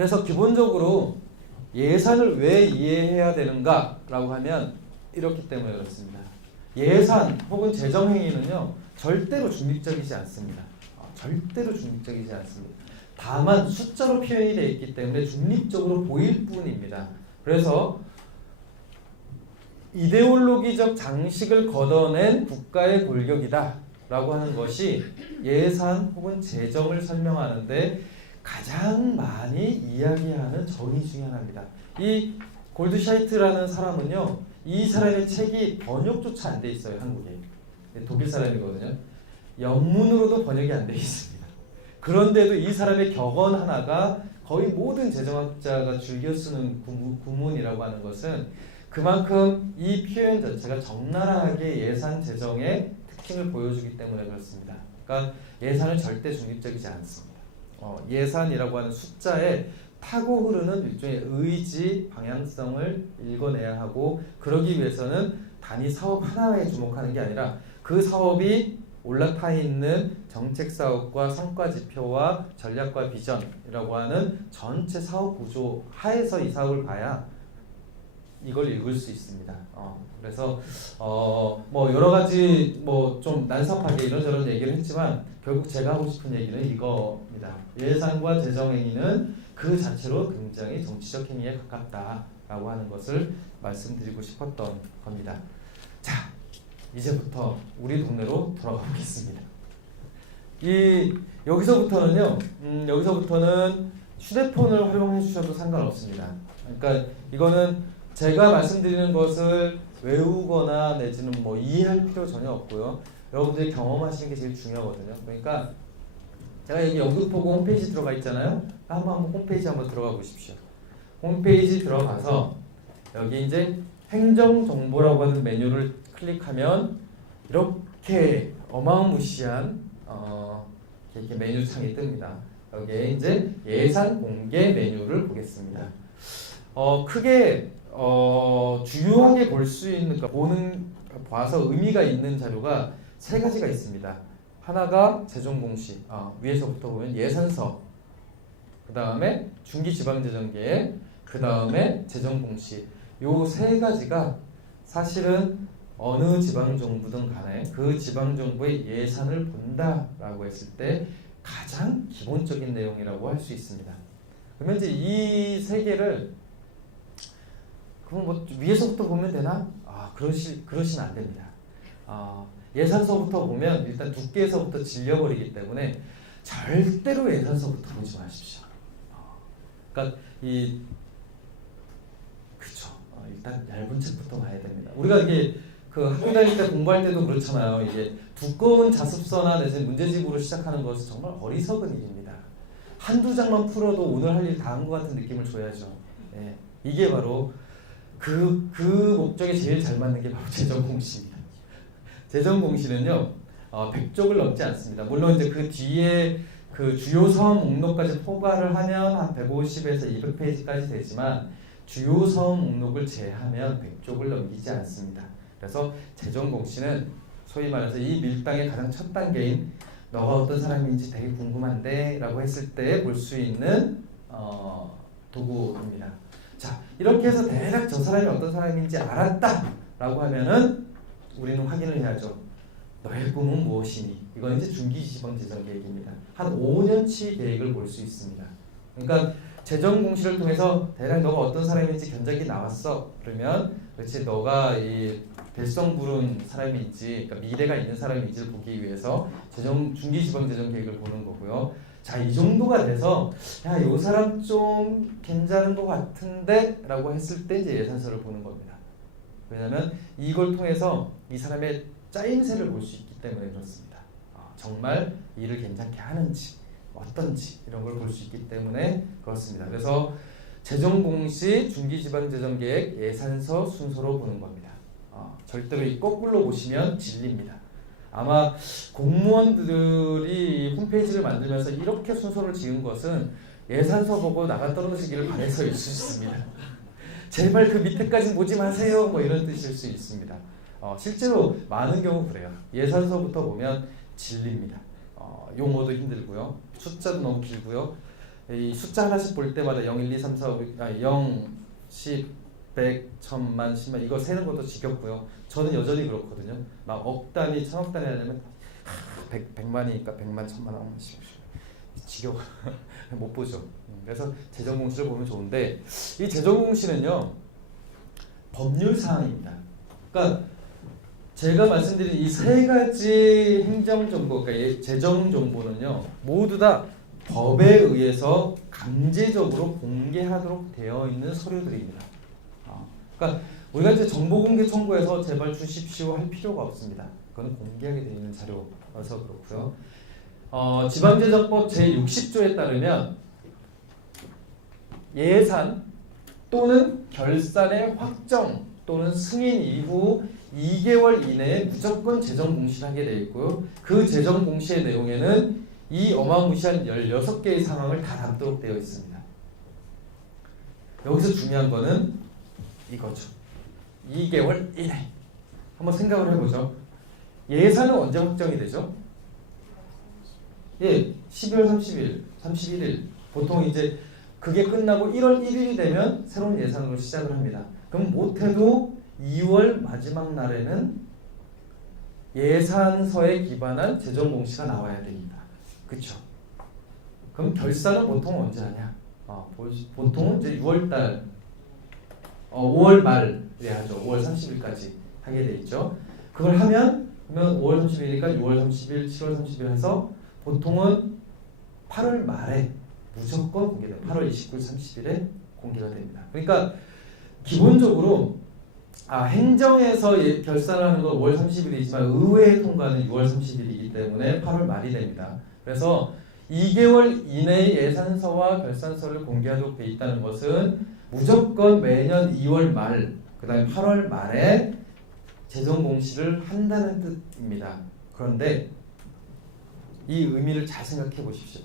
그래서 기본적으로 예산을 왜 이해해야 되는가라고 하면 이렇기 때문에 그렇습니다. 예산 혹은 재정행위는요 절대로 중립적이지 않습니다. 절대로 중립적이지 않습니다. 다만 숫자로 표현이 되어 있기 때문에 중립적으로 보일 뿐입니다. 그래서 이데올로기적 장식을 걷어낸 국가의 골격이다 라고 하는 것이 예산 혹은 재정을 설명하는데 가장 많이 이야기하는 정의 중에 하나입니다. 이 골드샤이트라는 사람은요, 이 사람의 책이 번역조차 안 돼 있어요. 한국에. 독일 사람이거든요. 영문으로도 번역이 안 돼 있습니다. 그런데도 이 사람의 격언 하나가 거의 모든 재정학자가 즐겨 쓰는 구문이라고 하는 것은 그만큼 이 표현 자체가 적나라하게 예산 재정의 특징을 보여주기 때문에 그렇습니다. 그러니까 예산은 절대 중립적이지 않습니다. 예산이라고 하는 숫자에 타고 흐르는 일종의 의지, 방향성을 읽어내야 하고, 그러기 위해서는 단위 사업 하나에 주목하는 게 아니라 그 사업이 올라타 있는 정책 사업과 성과 지표와 전략과 비전이라고 하는 전체 사업 구조 하에서 이 사업을 봐야 이걸 읽을 수 있습니다. 그래서 뭐 여러 가지 뭐 좀 난삽하게 이런저런 얘기를 했지만 결국 제가 하고 싶은 얘기는 이거입니다. 예산과 재정행위는 그 자체로 굉장히 정치적 행위에 가깝다라고 하는 것을 말씀드리고 싶었던 겁니다. 자, 이제부터 우리 동네로 돌아가 보겠습니다. 여기서부터는 휴대폰을 활용해 주셔도 상관없습니다. 그러니까 이거는 제가 말씀드리는 것을 외우거나 내지는 뭐 이해할 필요 전혀 없고요. 여러분들이 경험하시는 게 제일 중요하거든요. 그러니까 제가 여기 연극보고 홈페이지 들어가 있잖아요. 한번 홈페이지 한번 들어가 보십시오. 홈페이지 들어가서 여기 이제 행정정보라고 하는 메뉴를 클릭하면 이렇게 어마무시한 이렇게 메뉴창이 뜹니다. 여기에 이제 예산 공개 메뉴를 보겠습니다. 크게 주요하게 볼 수 있는, 그러니까 봐서 의미가 있는 자료가 세 가지가 있습니다. 하나가 재정공시, 위에서부터 보면 예산서, 그 다음에 중기지방재정계획, 그 다음에 재정공시. 요 세 가지가 사실은 어느 지방정부든 간에 그 지방정부의 예산을 본다라고 했을 때 가장 기본적인 내용이라고 할 수 있습니다. 그러면 이제 이 세 개를 그럼 뭐 위에서부터 보면 되나? 그러시면 안 됩니다. 예산서부터 보면 일단 두께에서부터 질려버리기 때문에 절대로 예산서부터 보지 마십시오. 그러니까 일단 얇은 책부터 봐야 됩니다. 우리가 이게 그 학교 다닐 때 공부할 때도 그렇잖아요. 이게 두꺼운 자습서나 내지는 문제집으로 시작하는 것은 정말 어리석은 일입니다. 한두 장만 풀어도 오늘 할 일 다 한 것 같은 느낌을 줘야죠. 예, 이게 바로 그 목적에 제일 잘 맞는 게 바로 재정공시입니다. 재정공시는요, 100쪽을 넘지 않습니다. 물론 이제 그 뒤에 그 주요 사업 목록까지 포괄을 하면 한 150에서 200페이지까지 되지만 주요 사업 목록을 제하면 100쪽을 넘기지 않습니다. 그래서 재정공시는 소위 말해서 이 밀당의 가장 첫 단계인 너가 어떤 사람인지 되게 궁금한데 라고 했을 때 볼 수 있는 도구입니다. 자, 이렇게 해서 대략 저 사람이 어떤 사람인지 알았다 라고 하면은 우리는 확인을 해야죠. 너의 꿈은 무엇이니? 이건 이제 중기지방재정계획입니다. 한 5년치 계획을 볼 수 있습니다. 그러니까 재정공시를 통해서 대략 너가 어떤 사람인지 견적이 나왔어. 그러면 그렇지, 너가 이 될성 부른 사람인지, 그러니까 미래가 있는 사람인지를 보기 위해서 중기지방재정계획을 보는 거고요. 자, 이 정도가 돼서 야, 요 사람 좀 괜찮은 것 같은데 라고 했을 때 이제 예산서를 보는 겁니다. 왜냐하면 이걸 통해서 이 사람의 짜임새를 볼 수 있기 때문에 그렇습니다. 정말 일을 괜찮게 하는지 어떤지 이런 걸 볼 수 있기 때문에 그렇습니다. 그래서 재정공시, 중기지방재정계획, 예산서 순서로 보는 겁니다. 절대로 이 거꾸로 보시면 질립니다. 아마 공무원들이 홈페이지를 만들면서 이렇게 순서를 지은 것은 예산서 보고 나가 떨어지기를 바라서일 수 있습니다. 제발 그 밑에까지 보지 마세요, 뭐 이런 뜻일 수 있습니다. 실제로 많은 경우 그래요. 예산서부터 보면 질립니다. 용어도 힘들고요, 숫자도 너무 길고요. 이 숫자 하나씩 볼 때마다 0, 1, 2, 3, 4, 5, 0, 10, 100, 1000만, 10만 이거 세는 것도 지겹고요. 저는 여전히 그렇거든요. 막 억 단위, 천억 단위 하려면 100만이니까 100만, 1000만, 1000만 지겨워. 못 보죠. 그래서 재정공시를 보면 좋은데 이 재정공시는요 법률 사항입니다. 그러니까 제가 말씀드린 이 세 가지 행정정보, 그러니까 재정정보는요 모두 다 법에 의해서 강제적으로 공개하도록 되어 있는 서류들입니다. 그러니까 우리가 이제 정보공개 청구해서 제발 주십시오 할 필요가 없습니다. 그거는 공개하게 되어 있는 자료라서 그렇고요. 지방재정법 제60조에 따르면 예산 또는 결산의 확정 또는 승인 이후 2개월 이내에 무조건 재정 공시를 하게 되어 있고요. 그 재정 공시의 내용에는 이 어마무시한 16개의 상황을 다 담도록 되어 있습니다. 여기서 중요한 거는 이거죠. 2개월 이내. 한번 생각을 해보죠. 예산은 언제 확정이 되죠? 예, 12월 30일, 31일. 보통 이제 그게 끝나고 1월 1일이 되면 새로운 예산으로 시작을 합니다. 그럼 못해도 2월 마지막 날에는 예산서에 기반한 재정 공시가 나와야 됩니다. 그렇죠? 그럼 결산은 보통 언제 하냐? 보통은 이제 6월달, 5월 말에 하죠. 5월 30일까지 하게 돼 있죠. 그걸 하면 그러면 5월 30일이니까 6월 30일, 7월 30일 해서 보통은 8월 말에 무조건 공개돼요. 8월 29일, 30일에 공개가 됩니다. 그러니까 기본적으로 행정에서 결산하는 건 5월 30일이지만 의회 통과는 6월 30일이기 때문에 8월 말이 됩니다. 그래서 2개월 이내의 예산서와 결산서를 공개하도록 되어 있다는 것은 무조건 매년 2월 말, 그 다음에 8월 말에 재정 공시를 한다는 뜻입니다. 그런데 이 의미를 잘 생각해 보십시오.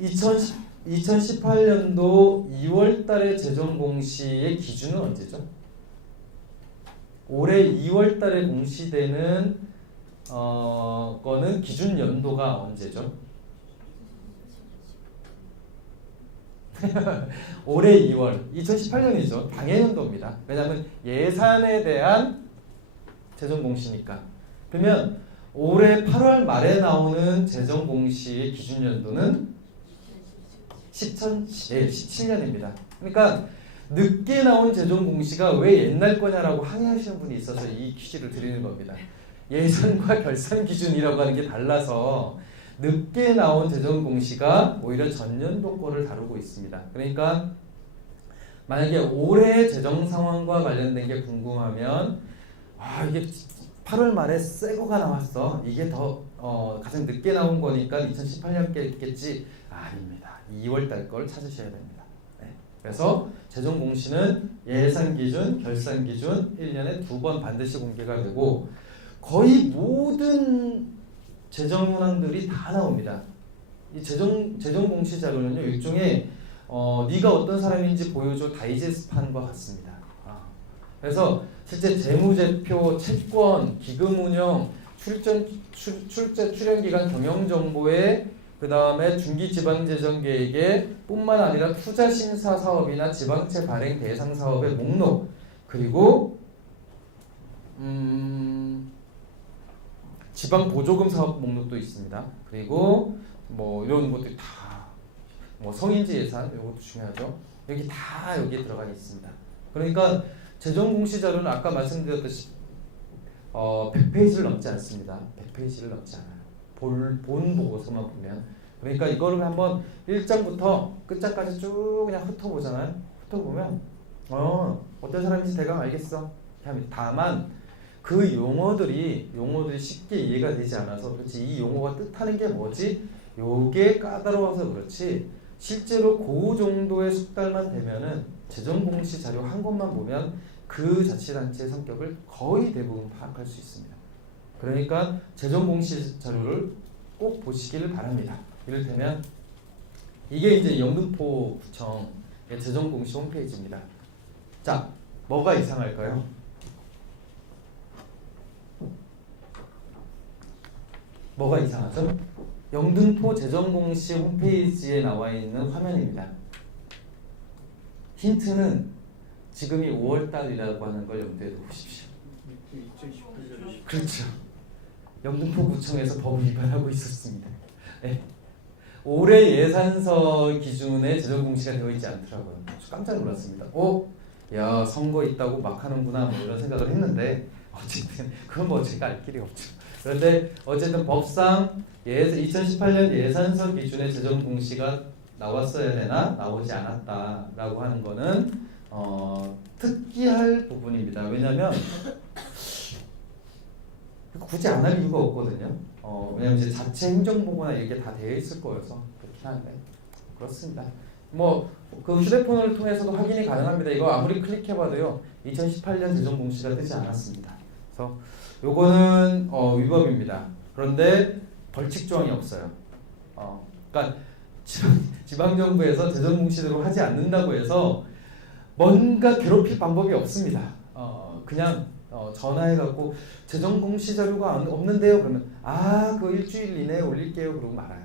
2018년도 2월 달에 재정 공시의 기준은 언제죠? 올해 2월 달에 공시되는 거는 기준 연도가 언제죠? 올해 2월, 2018년이죠. 당해연도입니다. 왜냐하면 예산에 대한 재정 공시니까. 그러면 올해 8월 말에 나오는 재정 공시의 기준 연도는 17년입니다. 그러니까 늦게 나온 재정 공시가 왜 옛날 거냐라고 항의하시는 분이 있어서 이 퀴즈를 드리는 겁니다. 예산과 결산 기준이라고 하는 게 달라서 늦게 나온 재정 공시가 오히려 전년도 거를 다루고 있습니다. 그러니까 만약에 올해 재정 상황과 관련된 게 궁금하면 이게 8월 말에 새 거가 나왔어. 이게 더 가장 늦게 나온 거니까 2018년께겠지. 아닙니다. 2월 달 걸 찾으셔야 됩니다. 네. 그래서 재정 공시는 예산 기준, 결산 기준 1년에 2번 반드시 공개가 되고 거의 모든 재정 현황들이 다 나옵니다. 이 재정 공시 자료는요 일종의 네가 어떤 사람인지 보여줘 다이제스트판과 같습니다. 그래서 실제 재무제표, 채권, 기금 운영, 출제 출연 기간 경영 정보에 그 다음에 중기 지방재정 계획에 뿐만 아니라 투자 심사 사업이나 지방채 발행 대상 사업의 목록 그리고 지방 보조금 사업 목록도 있습니다. 그리고 뭐 이런 것들이 다 뭐 성인지 예산 이것도 중요하죠. 여기 다 여기에 들어가 있습니다. 그러니까 재정 공시 자료는 아까 말씀드렸듯이 100페이지를 넘지 않습니다. 100페이지를 넘지 않아요. 본 보고서만 보면. 그러니까 이거를 한번 1장부터 끝장까지 쭉 그냥 훑어보잖아요. 훑어보면 어떤 사람인지 대강 알겠어. 다만 그 용어들이 쉽게 이해가 되지 않아서 도대체 이 용어가 뜻하는 게 뭐지? 요게 까다로워서 그렇지 실제로 그 정도의 숙달만 되면은 재정 공시 자료 한 권만 보면 그 자치단체의 성격을 거의 대부분 파악할 수 있습니다. 그러니까 재정 공시 자료를 꼭 보시기를 바랍니다. 이를테면 이게 이제 영등포 구청 재정 공시 홈페이지입니다. 자, 뭐가 이상할까요? 뭐가 이상하죠? 영등포 재정공시 홈페이지에 나와 있는 화면입니다. 힌트는 지금이 5월달이라고 하는 걸 염두에 두십시오. 2018년 그렇죠. 영등포구청에서 법을 위반하고 있었습니다. 네. 올해 예산서 기준에 재정공시가 되어 있지 않더라고요. 깜짝 놀랐습니다. 야 선거 있다고 막 하는구나 뭐 이런 생각을 했는데 어쨌든 그건 뭐 제가 알 길이 없죠. 그런데 어쨌든 법상 2018년 예산서 기준의 재정공시가 나왔어야 되나 나오지 않았다라고 하는 거는 특기할 부분입니다. 왜냐하면 굳이 안 할 이유가 없거든요. 왜냐면 이제 자체 행정보고나 이게 다 되어 있을 거여서 그렇긴 한데 그렇습니다. 뭐 그 휴대폰을 통해서도 확인이 가능합니다. 이거 아무리 클릭해봐도요 2018년 재정공시가 뜨지 않았습니다. 그래서 요거는 위법입니다. 그런데 벌칙 조항이 없어요. 그러니까 지방정부에서 재정공시대로 하지 않는다고 해서 뭔가 괴롭힐 방법이 없습니다. 그냥 전화해갖고 재정공시 자료가 없는데요. 그러면 그 일주일 이내에 올릴게요. 그러고 말아요.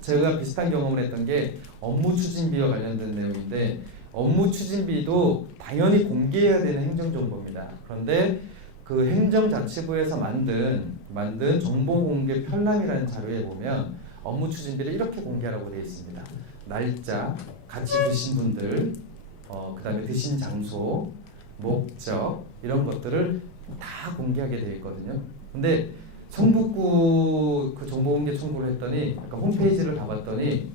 제가 비슷한 경험을 했던 게 업무추진비와 관련된 내용인데 업무추진비도 당연히 공개해야 되는 행정정보입니다. 그런데 그 행정자치부에서 만든 정보공개 편람이라는 자료에 보면 업무추진비를 이렇게 공개하라고 되어 있습니다. 날짜, 같이 드신 분들, 그 다음에 드신 장소, 목적 이런 것들을 다 공개하게 되어 있거든요. 근데 성북구 그 정보공개 청구를 했더니 그러니까 홈페이지를 가봤더니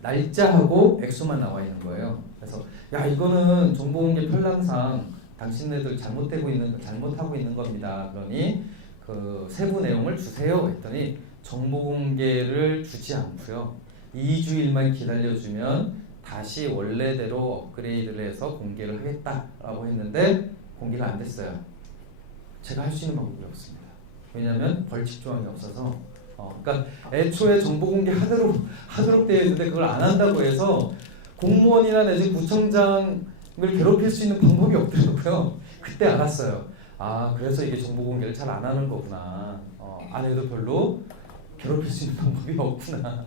날짜하고 액수만 나와 있는 거예요. 그래서 야 이거는 정보공개 편람상 당신네들 잘못하고 있는 겁니다. 그러니 그 세부 내용을 주세요 했더니 정보공개를 주지 않고요. 2주일만 기다려주면 다시 원래대로 업그레이드를 해서 공개를 하겠다라고 했는데 공개가 안 됐어요. 제가 할 수 있는 방법이 없습니다. 왜냐하면 벌칙 조항이 없어서 그러니까 애초에 정보공개 하도록 되어 있는데 그걸 안 한다고 해서 공무원이나 내지 구청장을 괴롭힐 수 있는 방법이 없더라고요. 그때 알았어요. 그래서 이게 정보공개를 잘 안 하는 거구나. 안 해도 별로 괴롭힐 수 있는 방법이 없구나.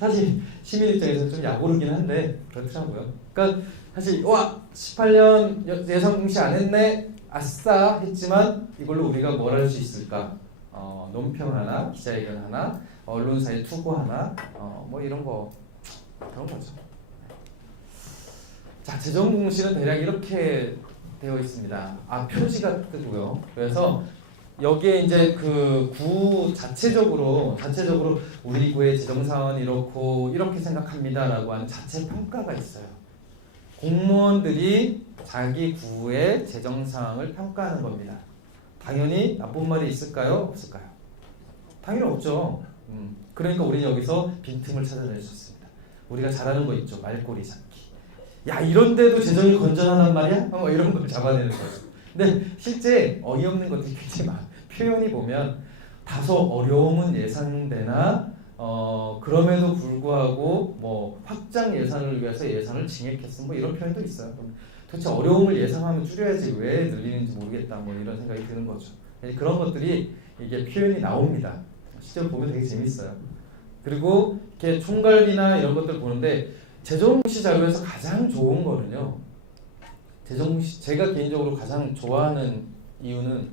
사실 시민 입장에서 좀 약오르긴 한데 그렇더라고요. 그러니까 사실 18년 예산 공시 안 했네 아싸 했지만 이걸로 우리가 뭘 할 수 있을까? 논평 하나, 기자회견 하나, 언론사에 투고 하나, 뭐 이런 거 그런 거죠. 자, 재정공시는 대략 이렇게 되어 있습니다. 표지가 뜨고요. 그래서 여기에 이제 그 구 자체적으로 우리 구의 재정 상황은 이렇게 생각합니다라고 하는 자체 평가가 있어요. 공무원들이 자기 구의 재정 상황을 평가하는 겁니다. 당연히 나쁜 말이 있을까요? 없을까요? 당연히 없죠. 그러니까 우리는 여기서 빈틈을 찾아낼 수 있습니다. 우리가 잘하는 거 있죠. 말꼬리 잡기. 야 이런데도 재정이 건전하단 말이야? 이런 걸 잡아내는 거죠. 근데 실제 어이없는 것들이 굉장히 많아요. 표현이 보면 다소 어려움은 예상되나 그럼에도 불구하고 뭐 확장 예산을 위해서 예산을 증액했어 뭐 이런 표현도 있어요. 도대체 어려움을 예상하면 줄여야지 왜 늘리는지 모르겠다 뭐 이런 생각이 드는 거죠. 그런 것들이 이게 표현이 나옵니다. 실제로 보면 되게 재밌어요. 그리고 이렇게 총괄비나 이런 것들 보는데 재정공시 자료에서 가장 좋은 거는요. 재정공시 제가 개인적으로 가장 좋아하는 이유는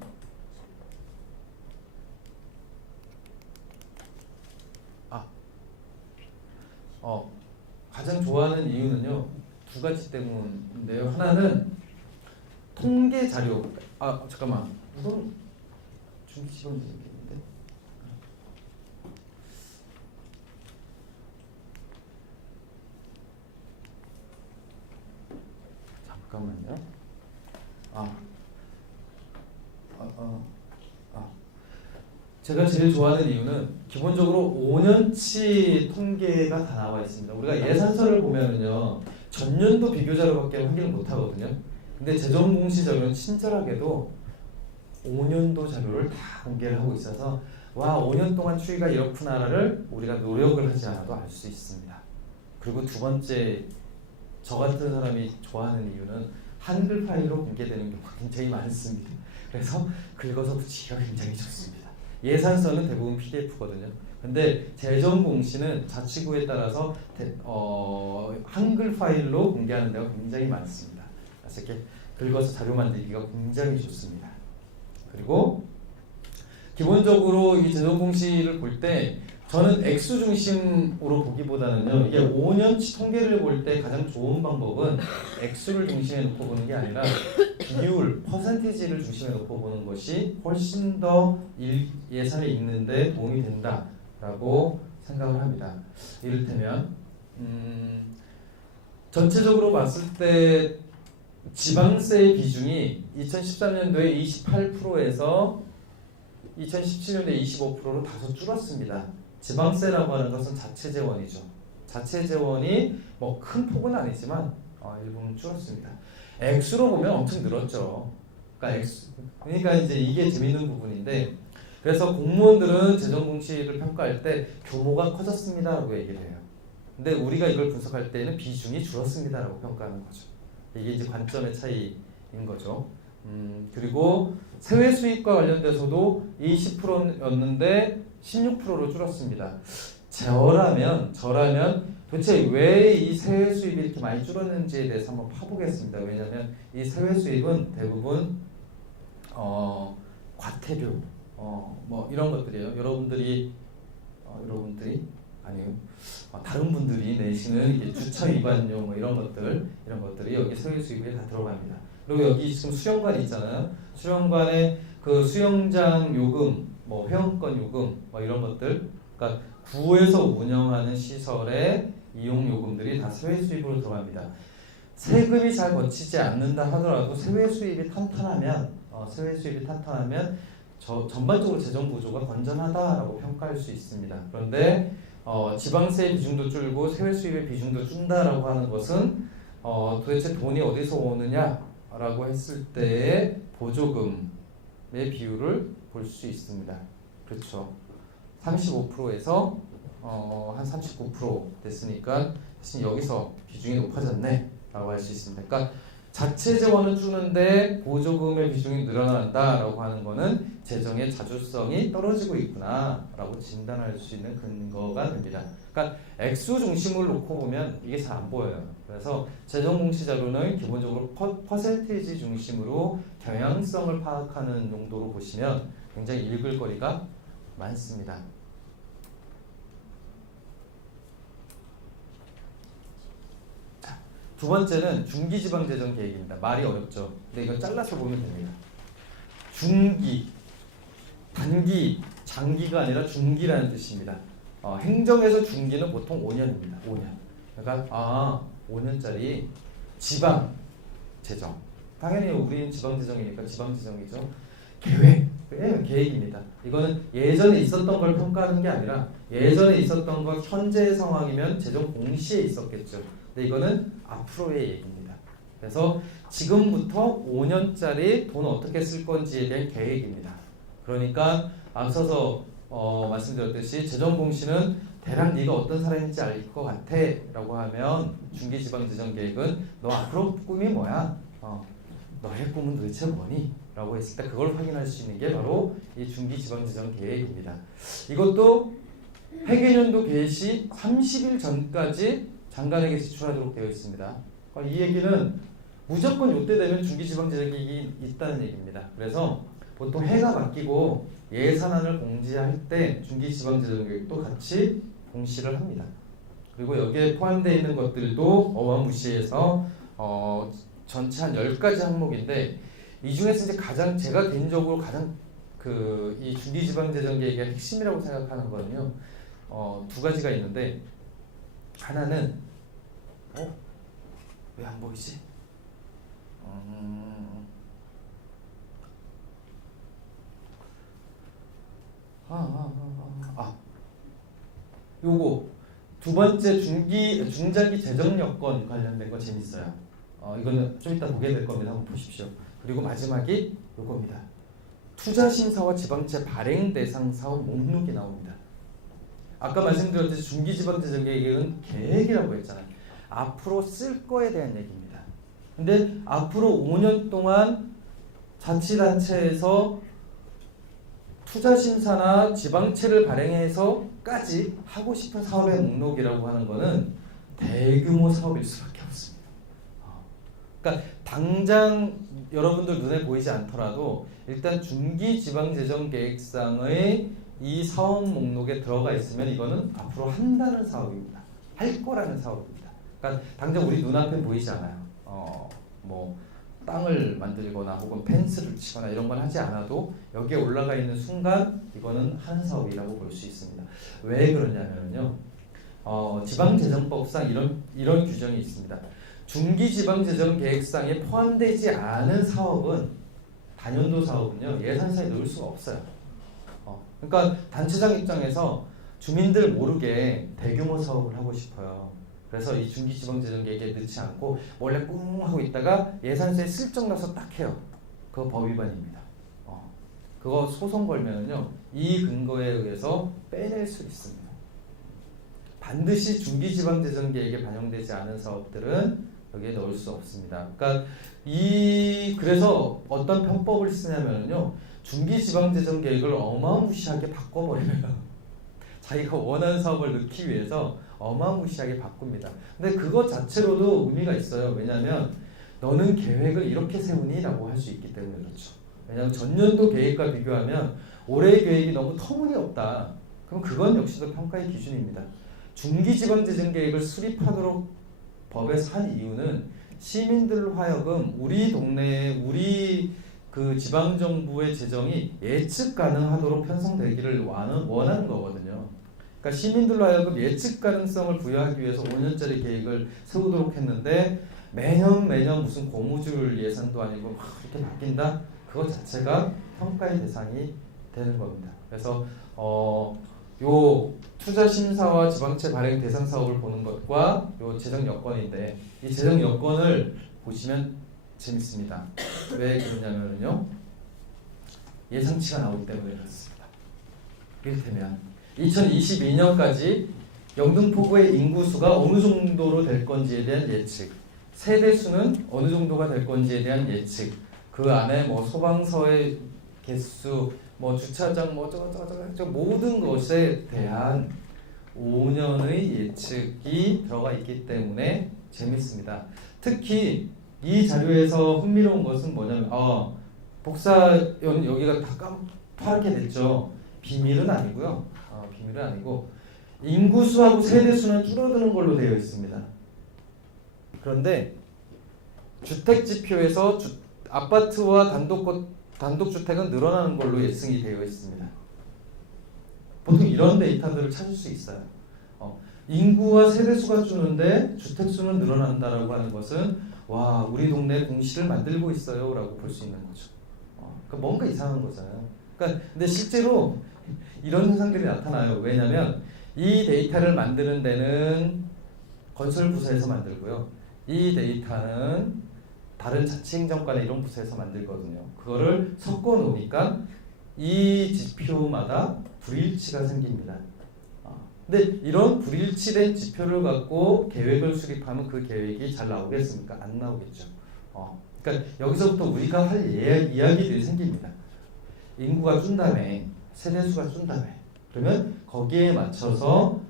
가장 좋아하는 이유는요. 두 가지 때문인데요. 하나는 통계 자료. 잠깐만. 우선 준비 시간 되겠는데. 잠깐만요. 제가 제일 좋아하는 이유는 기본적으로 5년치 통계가 다 나와 있습니다. 우리가 예산서를 보면은요 전년도 비교자료밖에 확인을 못 하거든요. 근데 재정공시 자료는 친절하게도 5년도 자료를 다 공개를 하고 있어서 5년 동안 추이가 이렇구나를 우리가 노력을 하지 않아도 알 수 있습니다. 그리고 두 번째 저 같은 사람이 좋아하는 이유는 한글 파일로 공개되는 경우가 굉장히 많습니다. 그래서 긁어서 붙이기가 굉장히 좋습니다. 예산서는 대부분 PDF거든요. 근데 재정 공시는 자치구에 따라서 한글 파일로 공개하는 데가 굉장히 많습니다. 그래서 이렇게 긁어서 자료 만들기가 굉장히 좋습니다. 그리고 기본적으로 이 재정 공시를 볼 때 저는 액수 중심으로 보기보다는요, 이게 5년치 통계를 볼 때 가장 좋은 방법은 액수를 중심에 놓고 보는 게 아니라 비율, 퍼센티지를 중심에 놓고 보는 것이 훨씬 더 예산을 읽는데 도움이 된다라고 생각을 합니다. 이를테면 전체적으로 봤을 때 지방세의 비중이 2013년도에 28%에서 2017년도에 25%로 다소 줄었습니다. 지방세라고 하는 것은 자체재원이죠. 자체재원이 뭐 큰 폭은 아니지만 일부분 줄었습니다. 액수로 보면 엄청 늘었죠. 그러니까 이제 이게 재밌는 부분인데, 그래서 공무원들은 재정공시를 평가할 때 규모가 커졌습니다라고 얘기를 해요. 근데 우리가 이걸 분석할 때는 비중이 줄었습니다라고 평가하는 거죠. 이게 이제 관점의 차이인 거죠. 그리고 세외 수입과 관련돼서도 20%였는데 16%로 줄었습니다. 저라면 도대체 왜 이 세외 수입이 이렇게 많이 줄었는지에 대해서 한번 파보겠습니다. 왜냐하면 이 세외 수입은 대부분 과태료, 뭐 이런 것들이에요. 여러분들이 아니요, 다른 분들이 내시는 이게 주차 위반료 뭐 이런 것들이 여기 세외 수입에 다 들어갑니다. 그리고 여기 지금 수영관 있잖아요. 수영관에 그 수영장 요금, 뭐 회원권 요금, 뭐 이런 것들, 그러니까 구에서 운영하는 시설의 이용 요금들이 다 세외 수입으로 들어갑니다. 세금이 잘 거치지 않는다 하더라도 세외 수입이 탄탄하면 전반적으로 재정 구조가 건전하다라고 평가할 수 있습니다. 그런데 지방세 비중도 줄고 세외 수입의 비중도 준다라고 하는 것은 도대체 돈이 어디서 오느냐라고 했을 때의 보조금의 비율을 볼 수 있습니다. 그렇죠. 35%에서 한 39% 됐으니까 사실 여기서 비중이 높아졌네 라고 할 수 있습니다. 그러니까 자체 재원은 주는데 보조금의 비중이 늘어난다라고 하는 거는 재정의 자주성이 떨어지고 있구나 라고 진단할 수 있는 근거가 됩니다. 그러니까 액수 중심을 놓고 보면 이게 잘 안 보여요. 그래서 재정 공시 자료는 기본적으로 퍼센티지 중심으로 경향성을 파악하는 용도로 보시면 굉장히 읽을 거리가 많습니다. 두 번째는 중기지방재정계획입니다. 말이 어렵죠. 근데 이건 잘라서 보면 됩니다. 중기, 단기, 장기가 아니라 중기라는 뜻입니다. 행정에서 중기는 보통 5년입니다. 5년. 그러니까 5년짜리 지방재정. 당연히 우리는 지방재정이니까 지방재정이죠. 계획입니다. 이거는 예전에 있었던 걸 평가하는 게 아니라 예전에 있었던 것 현재 상황이면 재정 공시에 있었겠죠. 근데 이거는 앞으로의 얘기입니다. 그래서 지금부터 5년짜리 돈 어떻게 쓸 건지에 대한 계획입니다. 그러니까 앞서서 말씀드렸듯이 재정 공시는 대략 네가 어떤 사람인지 알 것 같아 라고 하면 중기지방재정계획은 너 앞으로 꿈이 뭐야? 너의 꿈은 도대체 뭐니? 라고 했을 때 그걸 확인할 수 있는 게 바로 이 중기지방재정계획입니다. 이것도 회계연도 개시 30일 전까지 장관에게 제출하도록 되어 있습니다. 이 얘기는 무조건 이때 되면 중기지방재정계획이 있다는 얘기입니다. 그래서 보통 해가 바뀌고 예산안을 공지할 때 중기지방재정계획도 같이 공시를 합니다. 그리고 여기에 포함되어 있는 것들도 어마무시해서 전체 한 10가지 항목인데 이 중에서 이제 제가 개인적으로 가장 이 중기지방재정계획의 핵심이라고 생각하는 거는요, 두 가지가 있는데, 하나는 왜 안 보이지? 요거 두 번째 중장기 재정 여건 관련된 거 재밌어요. 이거는 좀 이따 보게 될 겁니다. 한번 보십시오. 그리고 마지막이 요겁니다. 투자 심사와 지방채 발행 대상 사업 목록이 나옵니다. 아까 말씀드렸듯이 중기지방재정계획은 계획이라고 했잖아요. 앞으로 쓸 거에 대한 얘기입니다. 근데 앞으로 5년 동안 자치단체에서 투자 심사나 지방채를 발행해서까지 하고 싶은 사업의 목록이라고 하는 거는 대규모 사업일 수밖에 없습니다. 그러니까 당장 여러분들 눈에 보이지 않더라도 일단 중기지방재정계획상의 이 사업 목록에 들어가 있으면 이거는 앞으로 한다는 사업입니다. 할 거라는 사업입니다. 그러니까 당장 우리 눈앞에 보이지 않아요. 뭐 땅을 만들거나 혹은 펜스를 치거나 이런 건 하지 않아도 여기에 올라가 있는 순간 이거는 한 사업이라고 볼 수 있습니다. 왜 그러냐면요. 지방재정법상 이런 규정이 있습니다. 중기지방재정계획상에 포함되지 않은 사업은 단연도 사업은요 예산서에 넣을 수가 없어요. 그러니까 단체장 입장에서 주민들 모르게 대규모 사업을 하고 싶어요. 그래서 이 중기지방재정계획에 넣지 않고 원래 꿍 하고 있다가 예산서에 슬쩍 넣어서 딱 해요. 그거 법 위반입니다. 그거 소송 걸면은요 이 근거에 의해서 빼낼 수 있습니다. 반드시 중기지방재정계획에 반영되지 않은 사업들은 여기에 넣을 수 없습니다. 그러니까 그래서 어떤 편법을 쓰냐면요 중기지방재정계획을 어마무시하게 바꿔버려요. 자기가 원하는 사업을 넣기 위해서 어마무시하게 바꿉니다. 근데 그것 자체로도 의미가 있어요. 왜냐하면 너는 계획을 이렇게 세우니? 라고 할 수 있기 때문에 그렇죠. 왜냐하면 전년도 계획과 비교하면 올해의 계획이 너무 터무니없다. 그럼 그건 역시도 평가의 기준입니다. 중기지방재정계획을 수립하도록 법에서 한 이유는 시민들로 하여금 우리 동네에 우리 그 지방정부의 재정이 예측 가능하도록 편성되기를 원하는 거거든요. 그러니까 시민들로 하여금 예측 가능성을 부여하기 위해서 5년짜리 계획을 세우도록 했는데 매년 무슨 고무줄 예산도 아니고 막 이렇게 바뀐다? 그것 자체가 평가의 대상이 되는 겁니다. 그래서 요 투자 심사와 지방채 발행 대상 사업을 보는 것과 요 재정 여건인데 이 재정 여건을 보시면 재밌습니다. 왜 그러냐면요 예상치가 나오기 때문에 그렇습니다. 이를테면 2022년까지 영등포구의 인구수가 어느 정도로 될 건지에 대한 예측, 세대수는 어느 정도가 될 건지에 대한 예측, 그 안에 뭐 소방서의 개수, 뭐 주차장, 뭐 저거 모든 것에 대한 5년의 예측이 들어가 있기 때문에 재밌습니다. 특히 이 자료에서 흥미로운 것은 뭐냐면 복사연 여기가 다 파랗게 됐죠. 비밀은 아니고요. 비밀은 아니고 인구수하고 세대수는 줄어드는 걸로 되어 있습니다. 그런데 주택지표에서 아파트와 단독주택은 늘어나는 걸로 예측이 되어 있습니다. 보통 이런 데이터들을 찾을 수 있어요. 인구와 세대수가 주는데 주택수는 늘어난다라고 하는 것은 와 우리 동네 공시를 만들고 있어요 라고 볼 수 있는 거죠. 그러니까 뭔가 이상한 거잖아요. 그러니까 근데 실제로 이런 현상들이 나타나요. 왜냐하면 이 데이터를 만드는 데는 건설부서에서 만들고요. 이 데이터는 다른 자치행정관의 이런 부서에서 만들거든요. 그거를 섞어 놓으니까 이 지표마다 불일치가 생깁니다. 근데 이런 불일치된 지표를 갖고 계획을 수립하면 그 계획이 잘 나오겠습니까? 안 나오겠죠. 그러니까 여기서부터 우리가 할 이야기들이 생깁니다. 인구가 준다며, 세대수가 준다며. 그러면 거기에 맞춰서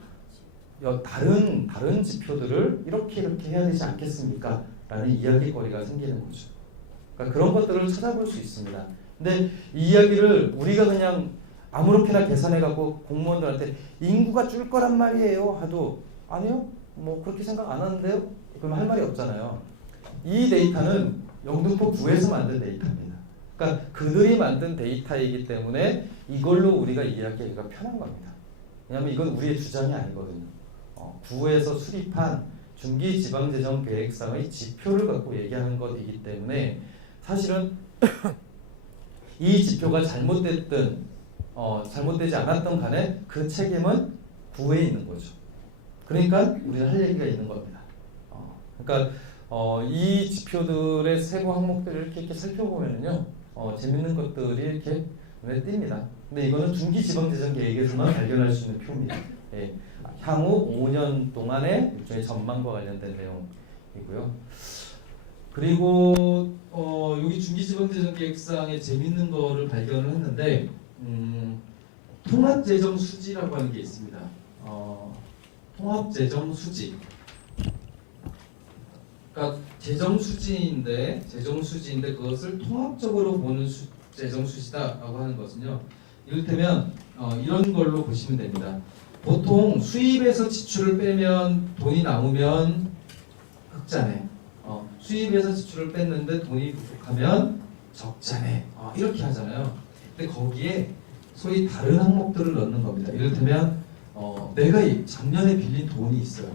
다른 지표들을 이렇게 해야 되지 않겠습니까? 라는 이야기거리가 생기는 거죠. 그러니까 그런 것들을 찾아볼 수 있습니다. 근데 이 이야기를 우리가 그냥 아무렇게나 계산해갖고 공무원들한테 인구가 줄 거란 말이에요 하도 아니요? 뭐 그렇게 생각 안 하는데요? 그럼 할 말이 없잖아요. 이 데이터는 영등포 구에서 만든 데이터입니다. 그러니까 그들이 만든 데이터이기 때문에 이걸로 우리가 이야기하기가 편한 겁니다. 왜냐하면 이건 우리의 주장이 아니거든요. 구에서 수립한 중기지방재정계획상의 지표를 갖고 얘기하는 것이기 때문에 사실은 이 지표가 잘못되지 않았던 간에 그 책임은 구에 있는 거죠. 그러니까 우리는 할 얘기가 있는 겁니다. 그러니까 이 지표들의 세부 항목들을 이렇게 살펴보면요, 재밌는 것들이 이렇게 눈에 띕니다. 근데 이거는 중기지방재정계획에서만 발견할 수 있는 표입니다. 예. 향후 5년 동안의 일종의 전망과 관련된 내용이고요. 그리고 여기 중기지방재정계획상에 재밌는 거를 발견을 했는데 통합재정수지라고 하는 게 있습니다. 통합재정수지. 그러니까 재정수지인데 그것을 통합적으로 보는 재정수지다라고 하는 것은요. 이를테면 이런 걸로 보시면 됩니다. 보통 수입에서 지출을 빼면 돈이 남으면 흑자네. 수입에서 지출을 뺐는데 돈이 부족하면 적자네. 이렇게 하잖아요. 근데 거기에 소위 다른 항목들을 넣는 겁니다. 이를테면 내가 작년에 빌린 돈이 있어요.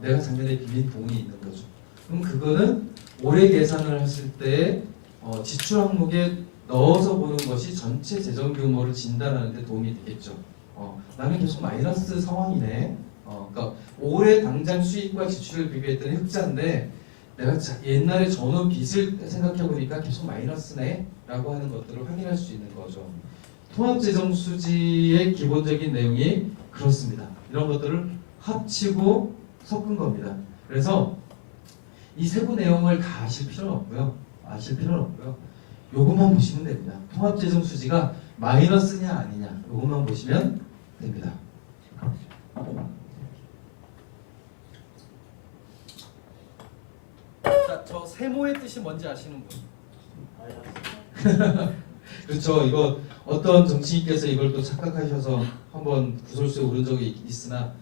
내가 작년에 빌린 돈이 있는 거죠. 그럼 그거는 올해 계산을 했을 때 지출 항목에 넣어서 보는 것이 전체 재정 규모를 진단하는 데 도움이 되겠죠. 나는 계속 마이너스 상황이네. 그러니까 올해 당장 수입과 지출을 비교했더니 흑자인데 내가 옛날에 전원 빚을 생각해 보니까 계속 마이너스네 라고 하는 것들을 확인할 수 있는 거죠. 통합재정수지의 기본적인 내용이 그렇습니다. 이런 것들을 합치고 섞은 겁니다. 그래서 이 세부 내용을 다 아실 필요는 없고요. 요것만 보시면 됩니다. 통합재정수지가 마이너스냐 아니냐 요것만 보시면 됩니다. 자, 저 세모의 뜻이 뭔지 아시는 분? 그렇죠. 이거 어떤 정치인께서 이걸 또 착각하셔서 한번 구설수에 오른 적이 있으나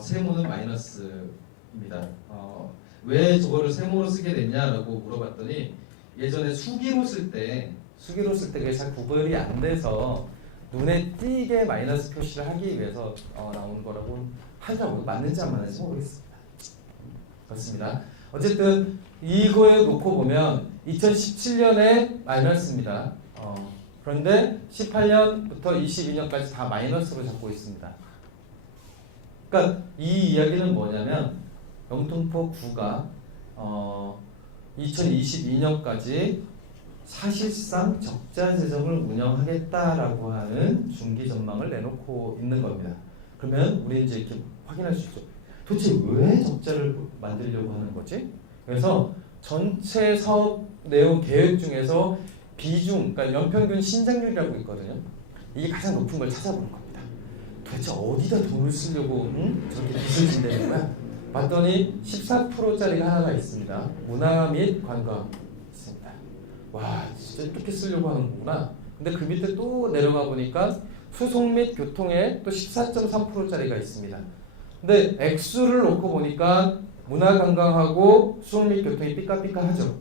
세모는 마이너스입니다. 왜 저거를 세모로 쓰게 됐냐라고 물어봤더니 예전에 수기로 쓸 때 그게 잘 구별이 안 돼서 눈에 띄게 마이너스 표시를 하기 위해서 나온 거라고 하더라고요. 맞는지 안 맞는지 모르겠습니다. 그렇습니다. 어쨌든 이거에 놓고 보면 2017년에 마이너스입니다. 그런데 18년부터 22년까지 다 마이너스로 잡고 있습니다. 그러니까 이 이야기는 뭐냐면 영통포 9가 2022년까지 사실상 적자 재정을 운영하겠다라고 하는 중기 전망을 내놓고 있는 겁니다. 그러면 우리 이제 이렇게 확인할 수 있죠. 도대체 왜 적자를 만들려고 하는 거지? 그래서 전체 사업 내용 계획 중에서 비중, 그러니까 연평균 신장률이라고 있거든요. 이게 가장 높은 걸 찾아보는 겁니다. 도대체 어디다 돈을 쓰려고 저렇게 빚을 진다는 거야? 봤더니 14%짜리가 하나가 있습니다. 문화 및 관광 있습니다. 와, 진짜 이렇게 쓰려고 하는 거구나. 근데 그 밑에 또 내려가 보니까 수송 및 교통에 또 14.3%짜리가 있습니다. 근데 액수를 놓고 보니까 문화 관광하고 수송 및 교통이 삐까삐까하죠.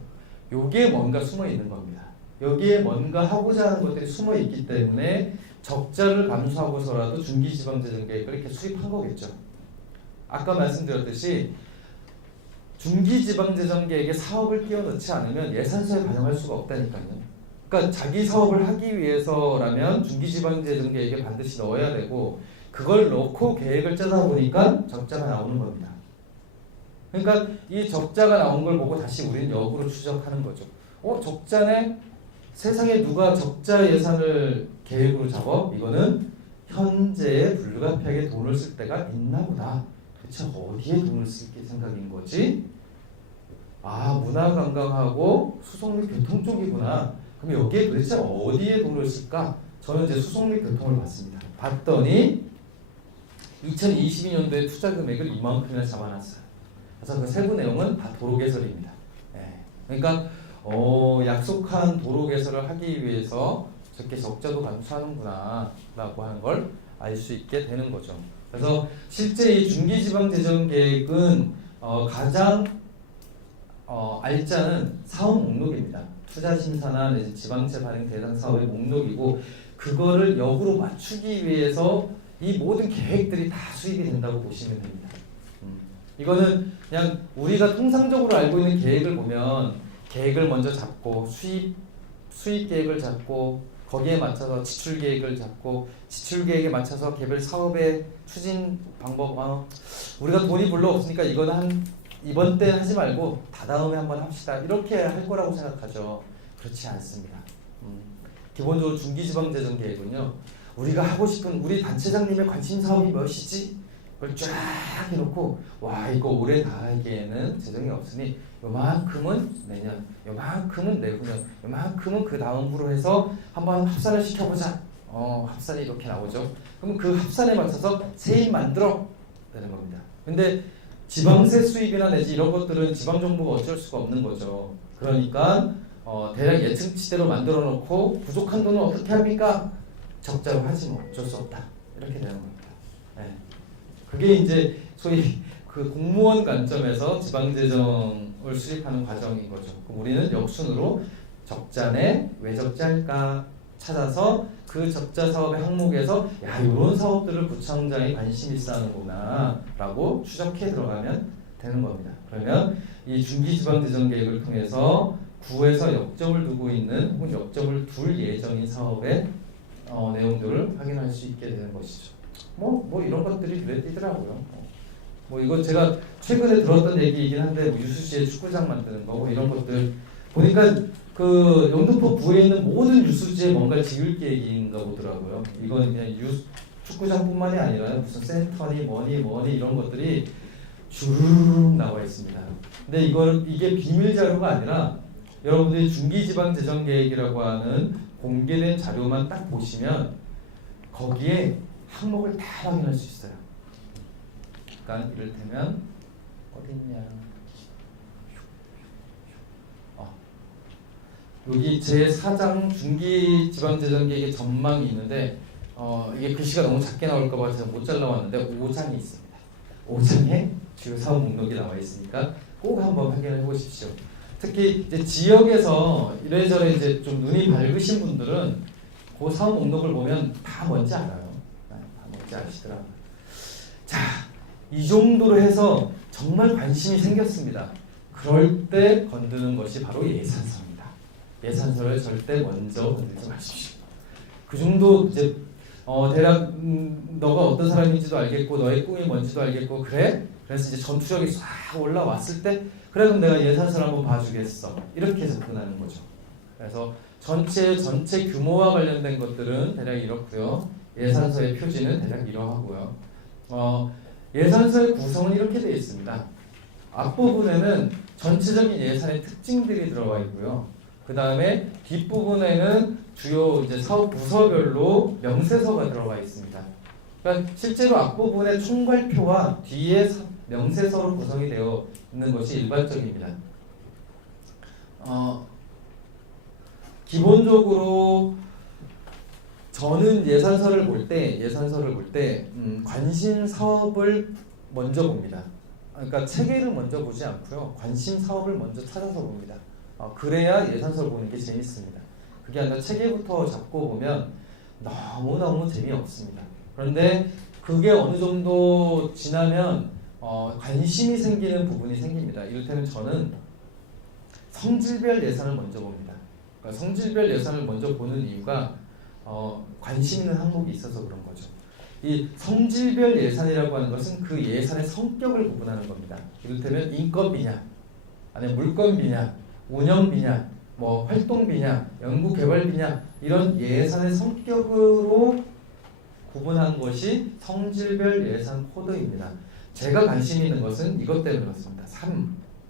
요게 뭔가 숨어 있는 겁니다. 여기에 뭔가 하고자 하는 것들이 숨어 있기 때문에 적자를 감수하고서라도 중기지방재정계획을 이렇게 수립한 거겠죠. 아까 말씀드렸듯이 중기지방재정계획에 사업을 끼워 넣지 않으면 예산서에 반영할 수가 없다니까요. 그러니까 자기 사업을 하기 위해서라면 중기지방재정계획에 반드시 넣어야 되고 그걸 넣고 계획을 짜다 보니까 적자가 나오는 겁니다. 그러니까 이 적자가 나온 걸 보고 다시 우리는 역으로 추적하는 거죠. 적자네? 세상에 누가 적자 예산을 계획으로 잡아? 이거는 현재에 불가피하게 돈을 쓸 때가 있나 보다. 도대체 어디에 돈을 쓸 생각인 거지? 문화관광하고 수송 및 교통 쪽이구나. 그럼 여기에 도대체 어디에 돈을 쓸까? 저는 이제 수송 및 교통을 봤습니다. 봤더니 2022년도에 투자 금액을 이만큼이나 잡아놨어요. 그래서 그 세부 내용은 다 도로 개설입니다. 그러니까 약속한 도로 개설을 하기 위해서 저렇게 적자도 감수하는구나 라고 하는 걸 알 수 있게 되는 거죠. 그래서 실제 이 중기지방재정계획은 가장 알짜는 사업 목록입니다. 투자심사나 지방채 발행 대상 사업의 목록이고 그거를 역으로 맞추기 위해서 이 모든 계획들이 다 수입이 된다고 보시면 됩니다. 이거는 그냥 우리가 통상적으로 알고 있는 계획을 보면 계획을 먼저 잡고 수입 계획을 잡고 거기에 맞춰서 지출 계획을 잡고 지출 계획에 맞춰서 개별 사업의 추진 방법 우리가 돈이 별로 없으니까 이거는 이번 때 하지 말고 다다음에 한번 합시다 이렇게 할 거라고 생각하죠. 그렇지 않습니다. 기본적으로 중기지방재정계획은요 우리가 하고 싶은 우리 단체장님의 관심 사업이 무엇이지? 그걸 쫙 해놓고 이거 올해 다 하기에는 재정이 없으니 요만큼은 내년, 요만큼은 내후년, 요만큼은 그 다음으로 해서 한번 합산을 시켜보자. 합산이 이렇게 나오죠. 그럼 그 합산에 맞춰서 세입 만들어 되는 겁니다. 근데 지방세 수입이나 내지 이런 것들은 지방 정부가 어쩔 수가 없는 거죠. 그러니까 대략 예측치대로 만들어 놓고 부족한 돈은 어떻게 합니까? 적자로 하지 뭐 어쩔 수 없다. 이렇게 되는 겁니다. 네. 그게 이제 소위 그 공무원 관점에서 지방재정을 수립하는 과정인 거죠. 그럼 우리는 역순으로 적자네 왜 적자일까 찾아서 그 적자 사업의 항목에서 야 이런 사업들을 구청장이 관심 있어 하는구나 라고 추적해 들어가면 되는 겁니다. 그러면 이 중기지방재정 계획을 통해서 구에서 역점을 두고 있는 혹은 역점을 둘 예정인 사업의 내용들을 확인할 수 있게 되는 것이죠. 뭐 이런 것들이 눈에 띄더라고요. 뭐 이거 제가 최근에 들었던 얘기이긴 한데 뭐 유수지에 축구장 만드는 거 뭐 이런 것들 보니까 그 영등포 구에 있는 모든 유수지에 뭔가 지을 계획인가 보더라고요. 이건 그냥 축구장뿐만이 아니라 무슨 센터니 뭐니 이런 것들이 주르륵 나와 있습니다. 근데 이게 비밀 자료가 아니라 여러분들이 중기지방재정계획이라고 하는 공개된 자료만 딱 보시면 거기에 항목을 다 확인할 수 있어요. 그러니까 이를테면 어딨냐? 여기 제4장 중기지방재정계획의 전망이 있는데 이게 글씨가 너무 작게 나올까봐 제가 못 잘라왔는데 5장이 있습니다. 5장에 주요 사업 목록이 나와 있으니까 꼭 한번 확인해 보십시오. 특히 이제 지역에서 이래저래 이제 좀 눈이 밝으신 분들은 그 사업 목록을 보면 다 뭔지 알아요. 다 뭔지 아시더라고요. 자, 이 정도로 해서 정말 관심이 생겼습니다. 그럴 때 건드는 것이 바로 예산서입니다. 예산서를 절대 먼저 건들지 마십시오. 그 정도 이제 대략 너가 어떤 사람인지도 알겠고 너의 꿈이 뭔지도 알겠고 그래? 그래서 이제 전투력이 싹 올라왔을 때 그래 그럼 내가 예산서를 한번 봐주겠어. 이렇게 접근하는 거죠. 그래서 전체 규모와 관련된 것들은 대략 이렇고요. 예산서의 표지는 대략 이러하고요. 예산서의 구성은 이렇게 되어 있습니다. 앞부분에는 전체적인 예산의 특징들이 들어가 있고요. 그 다음에 뒷부분에는 주요 이제 사업 부서별로 명세서가 들어가 있습니다. 그러니까 실제로 앞부분에 총괄표와 뒤에 명세서로 구성이 되어 있는 것이 일반적입니다. 기본적으로 저는 예산서를 볼 때 관심 사업을 먼저 봅니다. 그러니까 체계를 먼저 보지 않고요. 관심 사업을 먼저 찾아서 봅니다. 그래야 예산서를 보는 게 재밌습니다. 그게 아니라 체계부터 잡고 보면 너무너무 재미없습니다. 그런데 그게 어느 정도 지나면 관심이 생기는 부분이 생깁니다. 이를테면 저는 성질별 예산을 먼저 봅니다. 그러니까 성질별 예산을 먼저 보는 이유가 관심 있는 항목이 있어서 그런 거죠. 이 성질별 예산이라고 하는 것은 그 예산의 성격을 구분하는 겁니다. 이를테면 인건비냐, 아니면 물건비냐, 운영비냐, 뭐 활동비냐, 연구개발비냐 이런 예산의 성격으로 구분한 것이 성질별 예산 코드입니다. 제가 관심 있는 것은 이것 때문에 그렇습니다.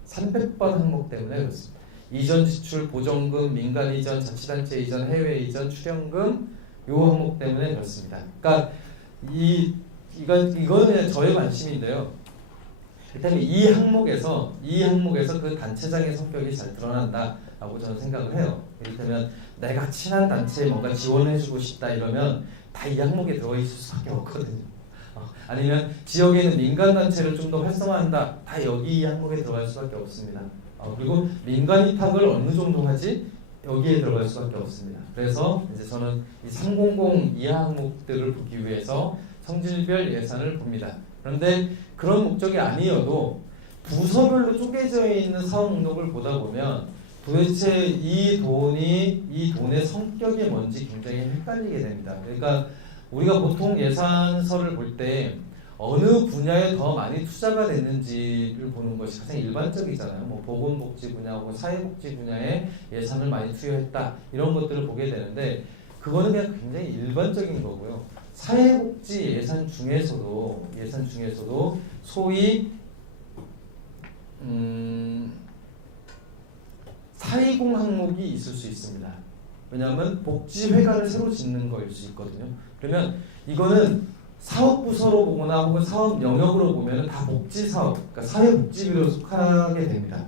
300번 항목 때문에 그렇습니다. 이전 지출, 보전금, 민간 이전, 자치단체 이전, 해외 이전, 출연금 요 항목 때문에 그렇습니다. 그러니까 이거는 저의 관심인데요. 일단 이 항목에서 그 단체장의 성격이 잘 드러난다라고 저는 생각을 해요. 이를테면 내가 친한 단체에 뭔가 지원해주고 싶다 이러면 다 이 항목에 들어있을 수밖에 없거든요. 아니면 지역에 있는 민간단체를 좀 더 활성화한다. 다 여기 이 항목에 들어갈 수밖에 없습니다. 그리고 민간 위탁을 어느 정도 하지? 여기에 들어갈 수밖에 없습니다. 그래서 이제 저는 이 300 이하 항목들을 보기 위해서 성질별 예산을 봅니다. 그런데 그런 목적이 아니어도 부서별로 쪼개져 있는 사업 목록을 보다 보면 도대체 이 돈의 성격이 뭔지 굉장히 헷갈리게 됩니다. 그러니까 우리가 보통 예산서를 볼 때 어느 분야에 더 많이 투자가 됐는지를 보는 것이 가장 일반적이잖아요. 뭐 보건복지 분야 혹은 사회복지 분야에 예산을 많이 투여했다 이런 것들을 보게 되는데 그거는 그냥 굉장히 일반적인 거고요. 사회복지 예산 중에서도 소위 420 항목이 있을 수 있습니다. 왜냐하면 복지회관을 새로 짓는 거일 수 있거든요. 그러면 이거는 사업부서로 보거나 혹은 사업 영역으로 보면 다 복지사업, 그러니까 사회복지비로 속하게 됩니다.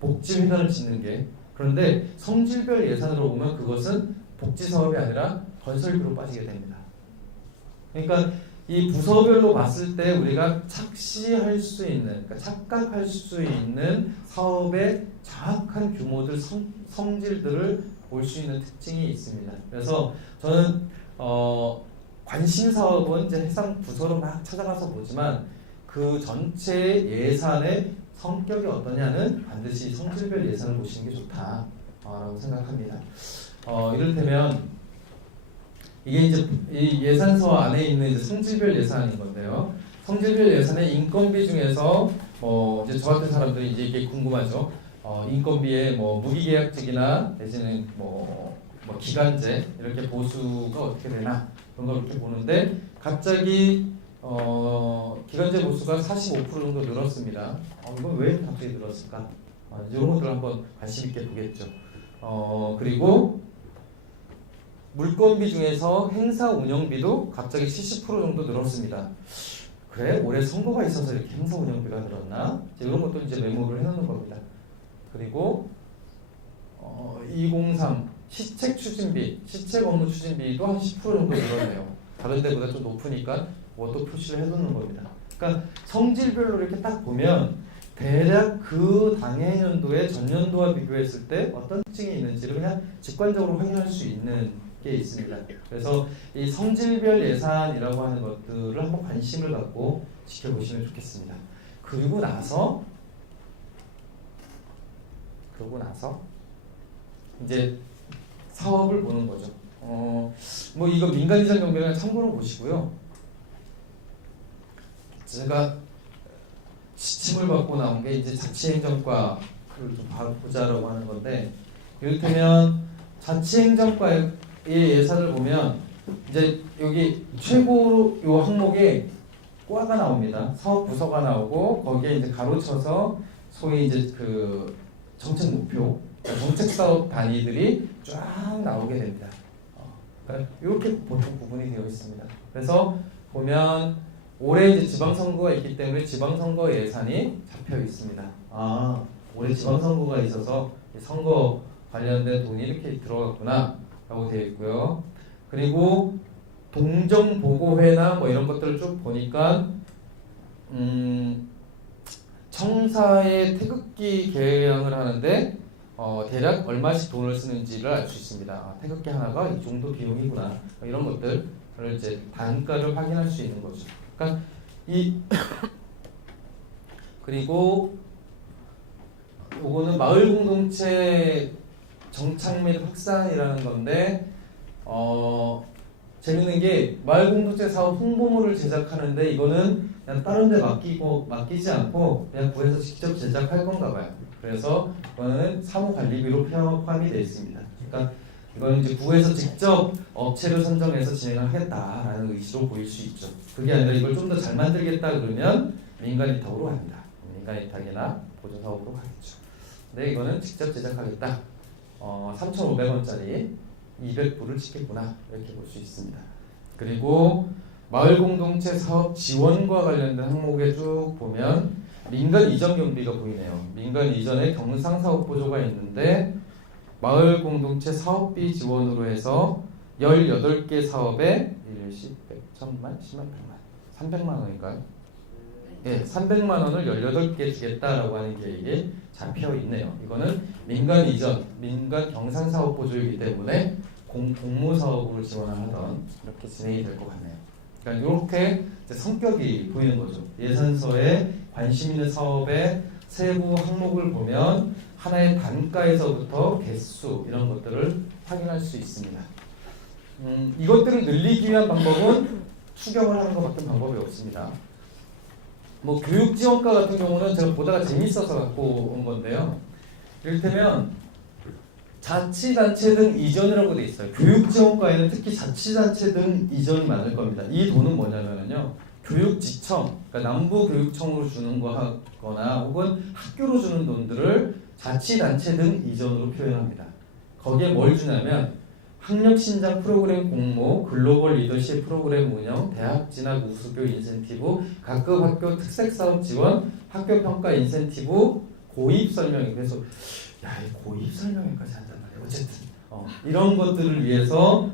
복지회관을 짓는 게. 그런데 성질별 예산으로 보면 그것은 복지사업이 아니라 건설비로 빠지게 됩니다. 그러니까 이 부서별로 봤을 때 우리가 착시할 수 있는, 그러니까 착각할 수 있는 사업의 정확한 규모들, 성질들을 볼 수 있는 특징이 있습니다. 그래서 저는 관심 사업은 이제 해상 부서로 막 찾아가서 보지만 그 전체 예산의 성격이 어떠냐는 반드시 성질별 예산을 보시는 게 좋다라고 생각합니다. 이를테면 이게 이제 이 예산서 안에 있는 이제 성질별 예산인 건데요. 성질별 예산의 인건비 중에서 이제 저 같은 사람들이 이제 이게 궁금하죠. 인건비에 무기계약직이나 내지는 기간제 이렇게 보수가 어떻게 되나 그런 걸 이렇게 보는데 갑자기 기간제 보수가 45% 정도 늘었습니다. 이건 왜 갑자기 늘었을까? 이런 것들 한번 관심 있게 보겠죠. 그리고 물건비 중에서 행사 운영비도 갑자기 70% 정도 늘었습니다. 그래? 올해 선거가 있어서 이렇게 행사 운영비가 늘었나? 이런 것도 이제 메모를 해놓는 겁니다. 그리고 203 시책 추진비, 시책 업무 추진비도 한 10% 정도 늘었네요. 다른 데보다 좀 높으니까 그것도 표시를 해놓는 겁니다. 그러니까 성질별로 이렇게 딱 보면 대략 그 당해 년도에 전년도와 비교했을 때 어떤 특징이 있는지를 그냥 직관적으로 확인할 수 있는 게 있습니다. 그래서 이 성질별 예산이라고 하는 것들을 한번 관심을 갖고 지켜보시면 좋겠습니다. 그러고 나서 이제 사업을 보는 거죠. 이거 민간이전 경비는 참고로 보시고요. 제가 지침을 받고 나온 게 이제 자치행정과를 좀 보자라고 하는 건데, 이를테면 자치행정과의 예산을 보면 이제 여기 최고로 요 항목에 과가 나옵니다. 사업 부서가 나오고 거기에 이제 가로쳐서 소위 이제 그 정책 목표, 정책 사업 단위들이 쫙 나오게 됩니다. 그러니까 이렇게 보통 구분이 되어 있습니다. 그래서 보면 올해 이제 지방선거가 있기 때문에 지방선거 예산이 잡혀 있습니다. 올해 지방선거가 있어서 선거 관련된 돈이 이렇게 들어갔구나 라고 되어 있고요. 그리고 동정보고회나 이런 것들을 쭉 보니까 청사의 태극기 개양을 하는데 대략 얼마씩 돈을 쓰는지를 알 수 있습니다. 태극기 하나가 이 정도 비용이구나. 이런 것들을 이제 단가를 확인할 수 있는 거죠. 그러니까 그리고 요거는 마을 공동체 정착 및 확산이라는 건데 재밌는 게 마을 공동체 사업 홍보물을 제작하는데 이거는 그냥 다른 데 맡기지 않고 그냥 구에서 직접 제작할 건가 봐요. 그래서 이거는 사무관리비로 포함이 되어 있습니다. 그러니까 이거는 이제 구에서 직접 업체를 선정해서 진행을 하겠다라는 의지로 보일 수 있죠. 그게 아니라 이걸 좀 더 잘 만들겠다 그러면 민간 위탁으로 갑니다. 민간 위탁이나 보조사업으로 가겠죠. 근데 이거는 직접 제작하겠다. 3,500원짜리 200불을 찍겠구나 이렇게 볼 수 있습니다. 그리고 마을 공동체 사업 지원과 관련된 항목에 쭉 보면 민간 이전 경비가 보이네요. 민간 이전에 경상 사업 보조가 있는데 마을 공동체 사업비 지원으로 해서 18개 사업에 1십, 100, 1000만, 10만, 100만 300만 원인가요? 예, 300만 원을 18개 주겠다라고 하는 계획이 잡혀 있네요. 이거는 민간 이전, 민간 경상 사업 보조이기 때문에 공무 사업으로 지원을 하던 이렇게 진행이 될 것 같네요. 그러니까 이렇게 성격이 보이는 거죠. 예산서에 관심 있는 사업의 세부 항목을 보면 하나의 단가에서부터 개수 이런 것들을 확인할 수 있습니다. 이것들을 늘리기 위한 방법은 추경을 하는 것밖에 방법이 없습니다. 교육지원과 같은 경우는 제가 보다가 재밌어서 갖고 온 건데요. 이를테면 자치단체 등 이전이라고 돼 있어요. 교육지원과에는 특히 자치단체 등 이전이 많을 겁니다. 이 돈은 뭐냐면요, 교육지청, 그러니까 남부교육청으로 주는 거거나 혹은 학교로 주는 돈들을 자치단체 등 이전으로 표현합니다. 거기에 뭘 주냐면 학력 신장 프로그램 공모, 글로벌 리더십 프로그램 운영, 대학 진학 우수교 인센티브, 각급 학교 특색 사업 지원, 학교 평가 인센티브, 고입 설명회. 그래서 이 고입 설명회까지 한단 말이에요. 어쨌든 이런 것들을 위해서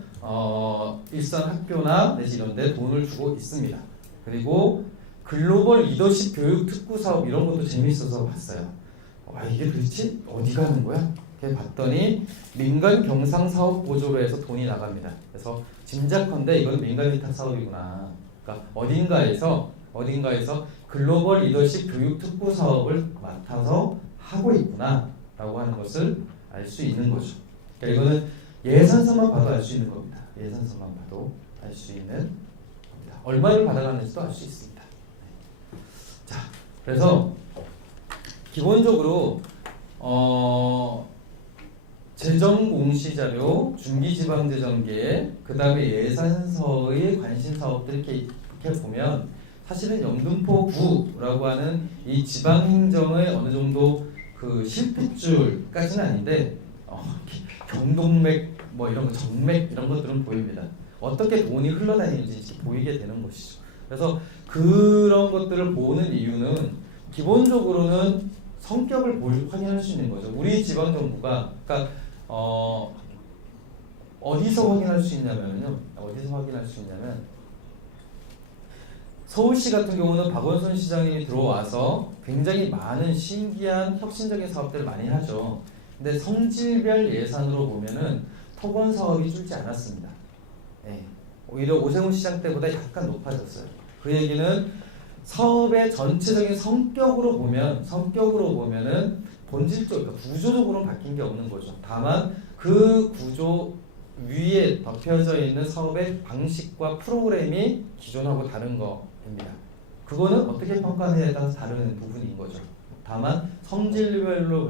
일선 학교나 내지 이런 데 돈을 주고 있습니다. 그리고 글로벌 리더십 교육 특구 사업 이런 것도 재밌어서 봤어요. 이게 도대체 어디 가는 거야? 이렇게 봤더니 민간 경상 사업 보조로 해서 돈이 나갑니다. 그래서 짐작컨대 이건 민간 위탁 사업이구나. 그러니까 어딘가에서 글로벌 리더십 교육 특구 사업을 맡아서 하고 있구나라고 하는 것을 알 수 있는 거죠. 그러니까 이거는 예산서만 봐도 알 수 있는 겁니다. 예산서만 봐도 알 수 있는 겁니다. 얼마를 받아가는지도 알 수 있습니다. 자, 그래서 기본적으로 재정 공시자료, 중기지방재정계획, 그 다음에 예산서의 관심 사업들 이렇게 보면 사실은 영등포구라고 하는 이 지방행정의 어느 정도 그 실핏줄까지는 아닌데 경동맥 뭐 이런 거 정맥 이런 것들은 보입니다. 어떻게 돈이 흘러다니는지 보이게 되는 것이죠. 그래서 그런 것들을 보는 이유는 기본적으로는 성격을 확인할 수 있는 거죠. 우리 지방정부가 그러니까 어디서 확인할 수 있냐면요. 서울시 같은 경우는 박원순 시장님이 들어와서 굉장히 많은 신기한 혁신적인 사업들을 많이 하죠. 근데 성질별 예산으로 보면은 토건 사업이 줄지 않았습니다. 오히려 오세훈 시장 때보다 약간 높아졌어요. 그 얘기는 사업의 전체적인 성격으로 보면은 본질적, 그러니까 구조적으로는 바뀐 게 없는 거죠. 다만 그 구조 위에 덮여져 있는 사업의 방식과 프로그램이 기존하고 다른 거입니다. 그거는 어떻게 평가하느냐에 따라서 다른 부분인 거죠. 다만 성질별로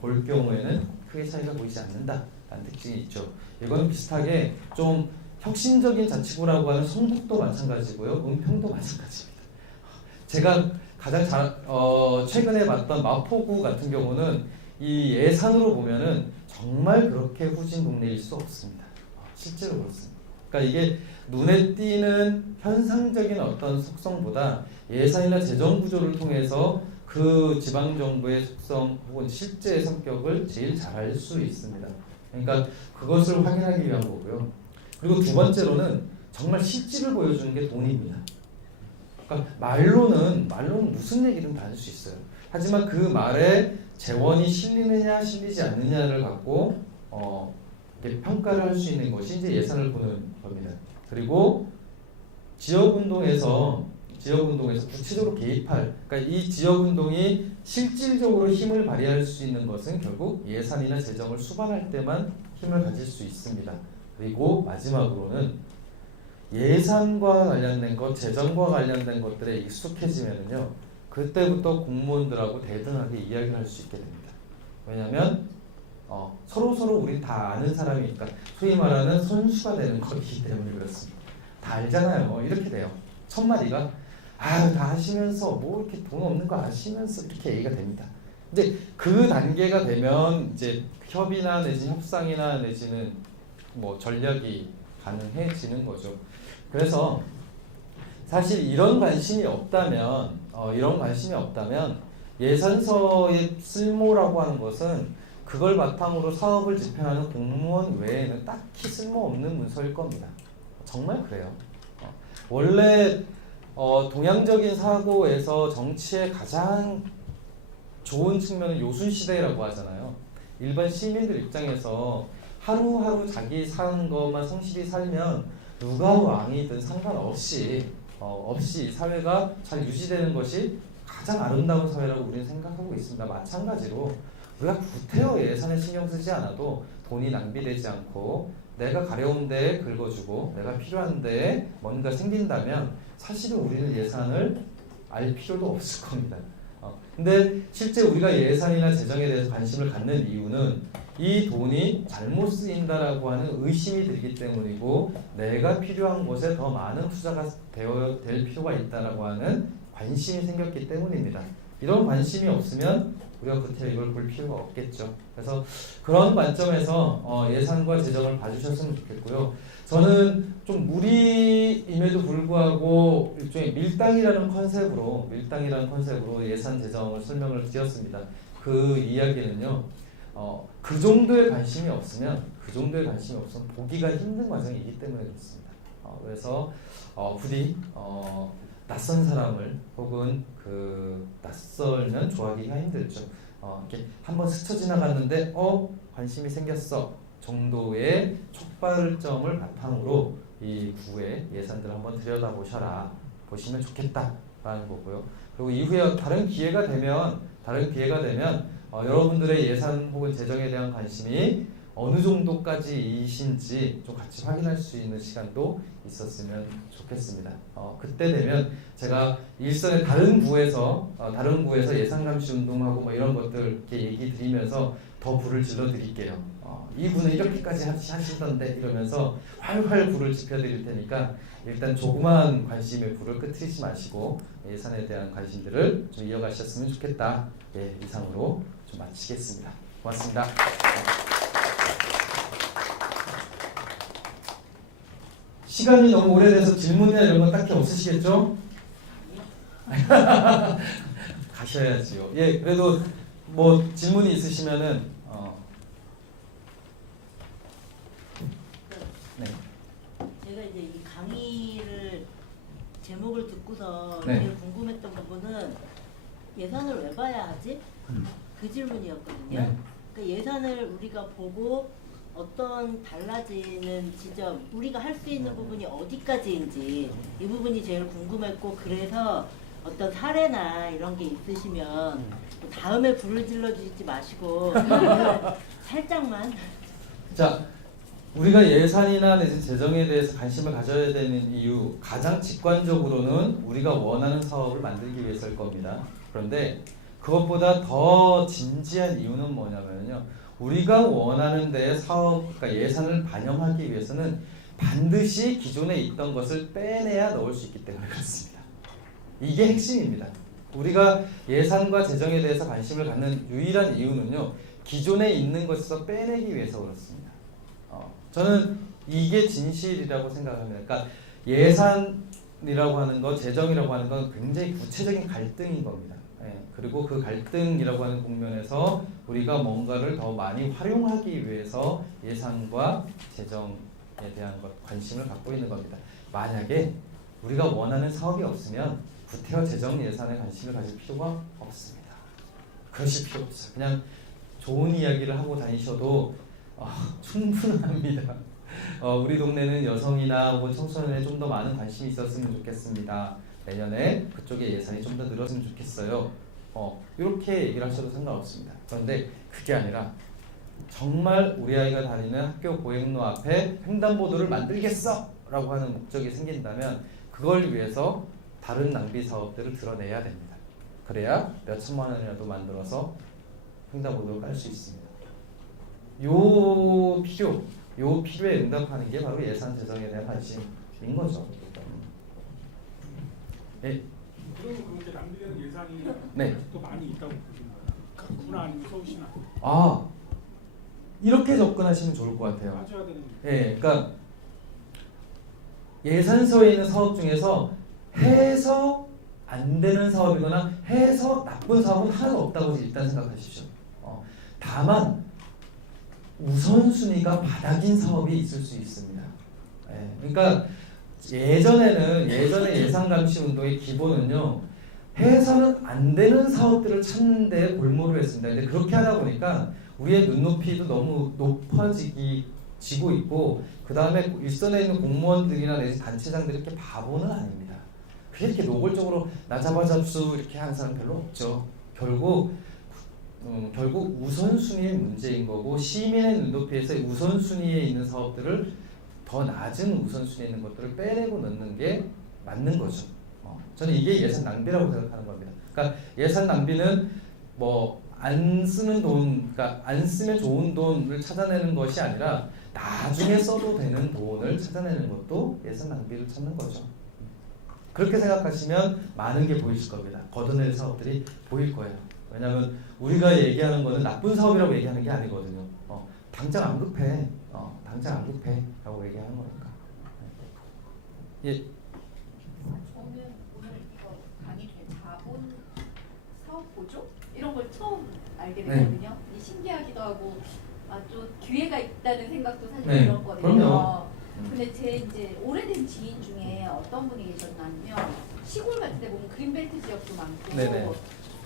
볼 경우에는 크게 차이가 보이지 않는다라는 특징이 있죠. 이거는 비슷하게 좀 혁신적인 자치구라고 하는 성북도 마찬가지고요. 은평도 마찬가지입니다. 제가 가장 최근에 봤던 마포구 같은 경우는 이 예산으로 보면은 정말 그렇게 후진 동네일 수 없습니다. 실제로 그렇습니다. 그러니까 이게 눈에 띄는 현상적인 어떤 속성보다 예산이나 재정 구조를 통해서 그 지방 정부의 속성 혹은 실제의 성격을 제일 잘 알 수 있습니다. 그러니까 그것을 확인하기 위한 거고요. 그리고 두 번째로는 정말 실질을 보여주는 게 돈입니다. 그러니까 말로는 무슨 얘기든 다 할 수 있어요. 하지만 그 말에 재원이 실리느냐 실리지 않느냐를 갖고 평가를 할 수 있는 것이 이제 예산을 보는 겁니다. 그리고 지역운동에서 구체적으로 개입할, 그러니까 이 지역운동이 실질적으로 힘을 발휘할 수 있는 것은 결국 예산이나 재정을 수반할 때만 힘을 가질 수 있습니다. 그리고 마지막으로는 예산과 관련된 것, 재정과 관련된 것들에 익숙해지면은요, 그때부터 공무원들하고 대등하게 이야기를 할 수 있게 됩니다. 왜냐하면 서로 우리 다 아는 사람이니까, 소위 말하는 선수가 되는 것이기 때문에 그렇습니다. 다 알잖아요. 이렇게 돼요. 첫 마디가 다 아시면서 뭐 이렇게 돈 없는 거 아시면서 이렇게 얘기가 됩니다. 이제 그 단계가 되면 이제 협의나 내지 협상이나 내지는 뭐 전략이 가능해지는 거죠. 그래서 사실 이런 관심이 없다면 예산서의 쓸모라고 하는 것은 그걸 바탕으로 사업을 집행하는 공무원 외에는 딱히 쓸모없는 문서일 겁니다. 정말 그래요. 원래 동양적인 사고에서 정치의 가장 좋은 측면은 요순시대라고 하잖아요. 일반 시민들 입장에서 하루하루 자기 사는 것만 성실히 살면 누가 왕이든 상관없이 사회가 잘 유지되는 것이 가장 아름다운 사회라고 우리는 생각하고 있습니다. 마찬가지로 우리가 구태여 예산에 신경 쓰지 않아도 돈이 낭비되지 않고 내가 가려운 데에 긁어주고 내가 필요한 데에 뭔가 생긴다면 사실은 우리는 예산을 알 필요도 없을 겁니다. 근데 실제 우리가 예산이나 재정에 대해서 관심을 갖는 이유는 이 돈이 잘못 쓰인다라고 하는 의심이 들기 때문이고, 내가 필요한 곳에 더 많은 투자가 될 필요가 있다라고 하는 관심이 생겼기 때문입니다. 이런 관심이 없으면 우리가 구태여 이걸 볼 필요가 없겠죠. 그래서 그런 관점에서 예산과 재정을 봐주셨으면 좋겠고요. 저는 좀 무리임에도 불구하고 일종의 밀당이라는 컨셉으로 예산 재정을 설명을 드렸습니다. 그 이야기는요. 그 정도의 관심이 없으면 보기가 힘든 과정이기 때문에 그렇습니다. 그래서 부디 낯선 사람을 혹은 그 낯설면 좋아하기가 힘들죠. 이렇게 한번 스쳐 지나갔는데 관심이 생겼어 정도의 촉발점을 바탕으로 이 구의 예산들을 한번 들여다보셔라 보시면 좋겠다라는 거고요. 그리고 이후에 다른 기회가 되면 여러분들의 예산 혹은 재정에 대한 관심이 어느 정도까지이신지 좀 같이 확인할 수 있는 시간도 있었으면 좋겠습니다. 그때 되면 제가 일선의 다른 구에서 예산 감시 운동하고 뭐 이런 것들 이렇게 얘기 드리면서 더 불을 질러 드릴게요. 이 구는 이렇게까지 하시던데 이러면서 활활 불을 지펴 드릴 테니까 일단 조그마한 관심의 불을 끄트리지 마시고 예산에 대한 관심들을 좀 이어가셨으면 좋겠다. 예, 이상으로 좀 마치겠습니다. 고맙습니다. 시간이 너무 오래돼서 질문이나 이런 거 딱히 없으시겠죠? 가셔야지요. 예, 그래도 뭐 질문이 있으시면은 네. 제가 이제 이 강의를 제목을 듣고서 네. 제일 궁금했던 부분은 예산을 왜 봐야 하지? 그 질문이었거든요. 네. 그러니까 예산을 우리가 보고 어떤 달라지는 지점, 우리가 할 수 있는 부분이 어디까지인지 이 부분이 제일 궁금했고, 그래서 어떤 사례나 이런 게 있으시면 다음에 불을 질러주지 마시고 살짝만. 자, 우리가 예산이나 내지 재정에 대해서 관심을 가져야 되는 이유, 가장 직관적으로는 우리가 원하는 사업을 만들기 위해서일 겁니다. 그런데 그것보다 더 진지한 이유는 뭐냐면요, 우리가 원하는 데에 그러니까 예산을 반영하기 위해서는 반드시 기존에 있던 것을 빼내야 넣을 수 있기 때문에 그렇습니다. 이게 핵심입니다. 우리가 예산과 재정에 대해서 관심을 갖는 유일한 이유는요, 기존에 있는 것에서 빼내기 위해서 그렇습니다. 저는 이게 진실이라고 생각합니다. 그러니까 예산이라고 하는 것, 재정이라고 하는 건 굉장히 구체적인 갈등인 겁니다. 그리고 그 갈등이라고 하는 국면에서 우리가 뭔가를 더 많이 활용하기 위해서 예산과 재정에 대한 관심을 갖고 있는 겁니다. 만약에 우리가 원하는 사업이 없으면 구태여 재정 예산에 관심을 가질 필요가 없습니다. 그러실 필요 없어요. 그냥 좋은 이야기를 하고 다니셔도 충분합니다. 우리 동네는 여성이나 혹은 청소년에 좀 더 많은 관심이 있었으면 좋겠습니다. 내년에 그쪽에 예산이 좀 더 늘었으면 좋겠어요. 이렇게 얘기를 하셔도 상관없습니다. 그런데 그게 아니라 정말 우리 아이가 다니는 학교 보행로 앞에 횡단보도를 만들겠어! 라고 하는 목적이 생긴다면 그걸 위해서 다른 낭비 사업들을 드러내야 됩니다. 그래야 몇 천만 원이라도 만들어서 횡단보도를 깔 수 있습니다. 요 필요에 응답하는 게 바로 예산 재정에 대한 관심인 거죠. 네. 그럼 그 낭비되는 예산이 네. 또 많이 있다고 보시나요? 각구나 아니면 서울시나 이렇게 접근하시면 좋을 것 같아요. 빠져야 되는. 예, 그러니까 예산서에 있는 사업 중에서 해서 안 되는 사업이거나 해서 나쁜 사업은 하나도 없다고 일단 생각하십시오. 다만 우선순위가 바닥인 사업이 있을 수 있습니다. 그러니까 예전에 예산 감시 운동의 기본은요, 해서는 안 되는 사업들을 찾는 데 골몰을 했습니다. 근데 그렇게 하다 보니까 우리의 눈높이도 너무 지고 있고, 그 다음에 일선에 있는 공무원들이나 내지 단체장들이 이렇게 바보는 아닙니다. 그게 이렇게 노골적으로 나 잡아잡수 이렇게 하는 사람 별로 없죠. 결국 우선순위의 문제인 거고, 시민의 눈높이에서 우선순위에 있는 사업들을 더 낮은 우선순위에 있는 것들을 빼내고 넣는 게 맞는 거죠. 저는 이게 예산 낭비라고 생각하는 겁니다. 그러니까 예산 낭비는 뭐 안 쓰는 돈, 그러니까 안 쓰면 좋은 돈을 찾아내는 것이 아니라 나중에 써도 되는 돈을 찾아내는 것도 예산 낭비를 찾는 거죠. 그렇게 생각하시면 많은 게 보이실 겁니다. 걷어낼 사업들이 보일 거예요. 왜냐하면 우리가 얘기하는 거는 나쁜 사업이라고 얘기하는 게 아니거든요. 당장 안 급해. 당장 안 급해. 라고 얘기하는 거니까. 예. 저는 오늘 이거 강의 중에 자본 사업 보조 이런 걸 처음 알게 됐거든요. 이 신기하기도 하고 좀 기회가 있다는 생각도 사실 네, 들었거든요. 그럼요. 근데 제 이제 오래된 지인 중에 어떤 분이 계셨냐면 시골 같은 데 보면 그린벨트 지역도 많고 네네.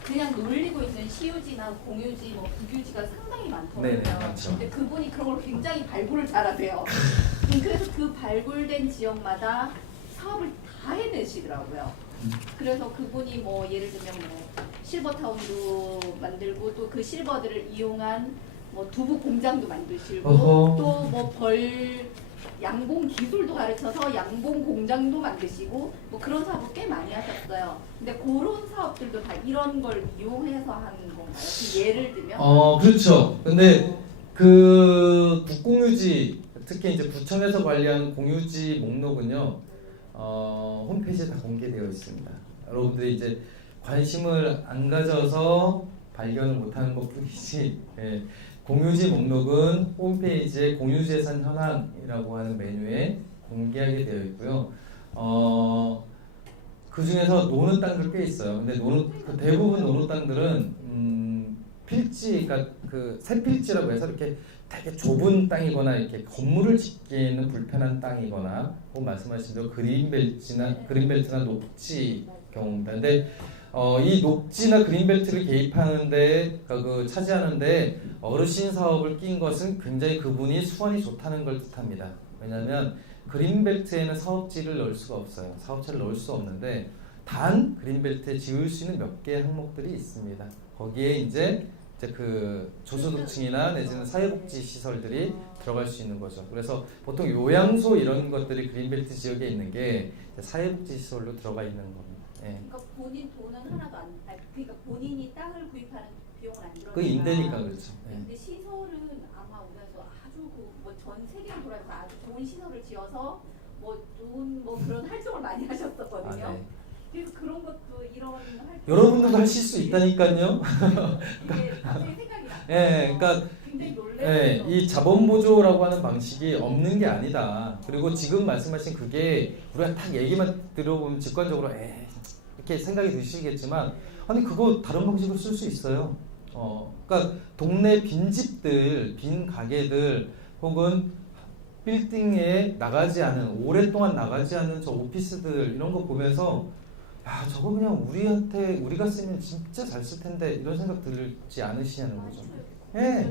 그냥 놀리고 있는 시유지나 공유지, 뭐 국유지가 상당히 많더라고요. 네네, 많죠. 근데 그분이 그런 걸 굉장히 발굴을 잘하세요. 그래서 그 발굴된 지역마다 사업을 다 해내시더라고요. 그래서 그분이 뭐 예를 들면 뭐 실버타운도 만들고 또 그 실버들을 이용한 뭐 두부 공장도 만드시고 또 뭐 양봉 기술도 가르쳐서 양봉 공장도 만드시고 뭐 그런 사업을 꽤 많이 하셨어요. 근데 그런 사업들도 다 이런 걸 이용해서 하는 건가요? 그 예를 들면? 그렇죠. 근데 그 국공유지, 특히 이제 구청에서 관리하는 공유지 목록은요, 홈페이지에 다 공개되어 있습니다. 여러분들이 이제 관심을 안 가져서 발견을 못하는 것뿐이지, 예, 공유지 목록은 홈페이지에 공유재산 현황이라고 하는 메뉴에 공개하게 되어 있고요. 그 중에서 노는 땅들 꽤 있어요. 근데 대부분 노는 땅들은 필지, 그러니까 그 새필지라고 해서 이렇게 되게 좁은 땅이거나 이렇게 건물을 짓기에는 불편한 땅이거나, 혹은 말씀하신 대로 그린벨트나 녹지 경우입니다. 근데 이 녹지나 그린벨트를 개입하는데 차지하는데 어르신 사업을 낀 것은 굉장히 그분이 수완이 좋다는 걸 뜻합니다. 왜냐하면 그린벨트에는 사업지를 넣을 수가 없어요. 사업체를 넣을 수 없는데 단 그린벨트에 지을 수 있는 몇 개의 항목들이 있습니다. 거기에 이제 그 저소득층이나 내지는 사회복지 시설들이 들어갈 수 있는 거죠. 그래서 보통 요양소 이런 것들이 그린벨트 지역에 있는 게 사회복지 시설로 들어가 있는 겁니다. 예. 그러니까 본인 돈은 하나도 그러니까 본인이 땅을 구입하는 비용은 안 들어가니까. 그 임대니까 그렇죠. 예. 근데 시설은 아마 우리나라에서 아주 전 세계를 돌아서 아주 좋은 시설을 지어서 뭐 좋은 뭐 그런 활동을 많이 하셨었거든요. 네. 그래서 그런 것도 이런 활동 여러분들도 하실 수 있다니까요. 이게 갑자기 생각이 나요. 예, 그러니까 굉장히 예, 놀래요. 이 자본 보조라고 하는 방식이 없는 게 아니다. 그리고 지금 말씀하신 그게 우리가 딱 얘기만 들어보면 직관적으로 이렇게 생각이 드시겠지만, 아니 그거 다른 방식으로 쓸 수 있어요. 그러니까 동네 빈집들, 빈 가게들, 혹은 빌딩에 나가지 않은, 오랫동안 나가지 않는 저 오피스들 이런 거 보면서 야, 저거 그냥 우리가 쓰면 진짜 잘 쓸 텐데 이런 생각 들지 않으시냐는 거죠. 예.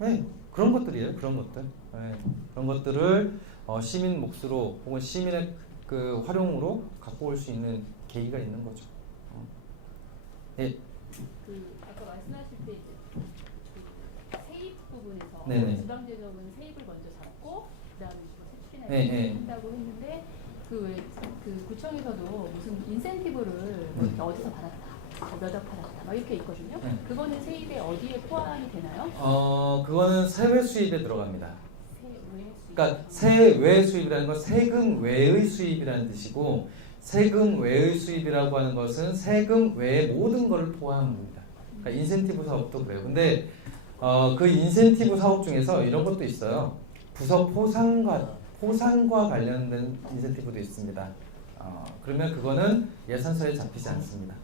네, 그런 것들이에요. 그런 것들. 네, 그런 것들을 시민 몫으로 혹은 시민의 그 활용으로 갖고 올 수 있는 계기가 있는 거죠. 예. 아까 말씀하실 때 이제 그 세입 부분에서 네네. 지방재정은 세입을 먼저 잡고 그다음에 세출이나 네, 이런 네. 걸 한다고 했는데 그 구청에서도 무슨 인센티브를 뭐 이렇게 어디서 받았다, 몇 억 받았다, 막 이렇게 있거든요. 네. 그거는 세입에 어디에 포함이 되나요? 그거는 세외 수입에 들어갑니다. 세외 수입. 그러니까 세외 수입이라는 건 세금 외의 수입이라는 뜻이고, 세금 외의 수입이라고 하는 것은 세금 외의 모든 것을 포함합니다. 그러니까 인센티브 사업도 그래요. 근데 그 인센티브 사업 중에서 이런 것도 있어요. 부서 포상과 관련된 인센티브도 있습니다. 그러면 그거는 예산서에 잡히지 않습니다.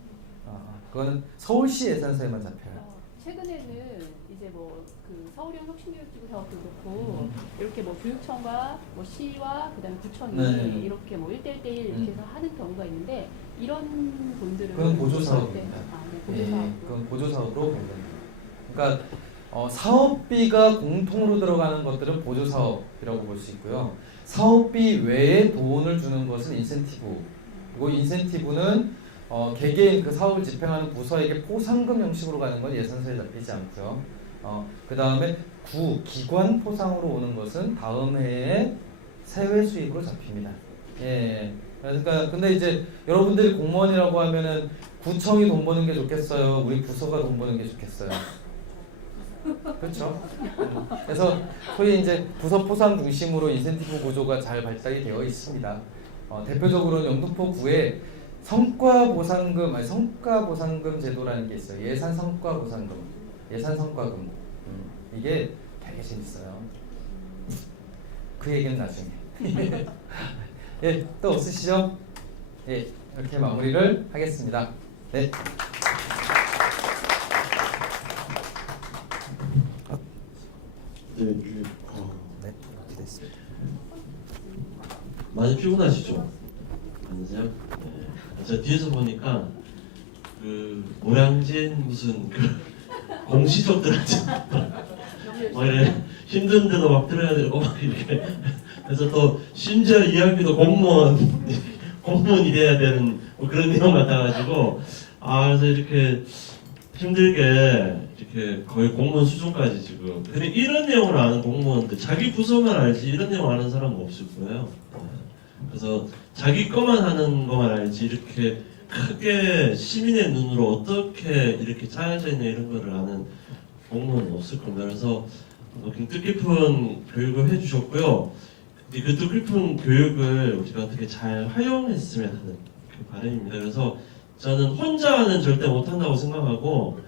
그거는 서울시 예산서에만 잡혀요. 최근에는 이제 뭐 그 서울형 혁신교육지구 사업도 그렇고 이렇게 뭐 교육청과 뭐 시와 그다음에 구청이 네. 이렇게 뭐 1대1 이렇게 해서 하는 경우가 있는데 이런 돈들은 그건 보조 어떨 때- 사업입니다. 네, 보조 예, 사업. 그건 보조 사업으로 보면 됩니다. 그러니까 사업비가 공통으로 들어가는 것들은 보조 사업이라고 볼 수 있고요. 사업비 외에 돈을 주는 것은 인센티브. 그리고 인센티브는 개개인 그 사업을 집행하는 부서에게 포상금 형식으로 가는 건 예산서에 잡히지 않고요. 그 다음에 기관 포상으로 오는 것은 다음 해에 세외 수입으로 잡힙니다. 예. 그러니까 근데 이제 여러분들이 공무원이라고 하면은 구청이 돈 버는 게 좋겠어요? 우리 부서가 돈 버는 게 좋겠어요? 그렇죠. 그래서 소위 이제 부서 포상 중심으로 인센티브 구조가 잘 발달이 되어 있습니다. 대표적으로는 영등포구에 성과 보상금, 아니 성과 보상금 제도라는 게 있어요. 예산 성과 보상금, 예산 성과금. 이게 되게 재밌어요. 그 얘기는 나중에. 예, 또 없으시죠? 예, 이렇게 마무리를 하겠습니다. 네. 네, 네, 이렇게 됐습니다. 많이 피곤하시죠? 아니세요? 네. 제가 뒤에서 보니까 그 노량진 무슨 그 공시족들한테 막 이래 힘든 데도 막 들어야 되고 막 이렇게 그래서 또 심지어 이야기도 공무원이 돼야 되는 뭐 그런 내용 같아가지고 그래서 이렇게 힘들게 이렇게 거의 공무원 수준까지 지금 근데 이런 내용을 아는 공무원들 자기 부서만 알지 이런 내용 아는 사람은 없을 거예요. 그래서 자기 거만 하는 것만 알지 이렇게 크게 시민의 눈으로 어떻게 이렇게 짜여져 있는 이런 거를 아는 공무원은 없을 겁니다. 그래서 뜻깊은 교육을 해주셨고요. 근데 그 뜻깊은 교육을 우리가 어떻게 잘 활용했으면 하는 그 바람입니다. 그래서 저는 혼자는 절대 못한다고 생각하고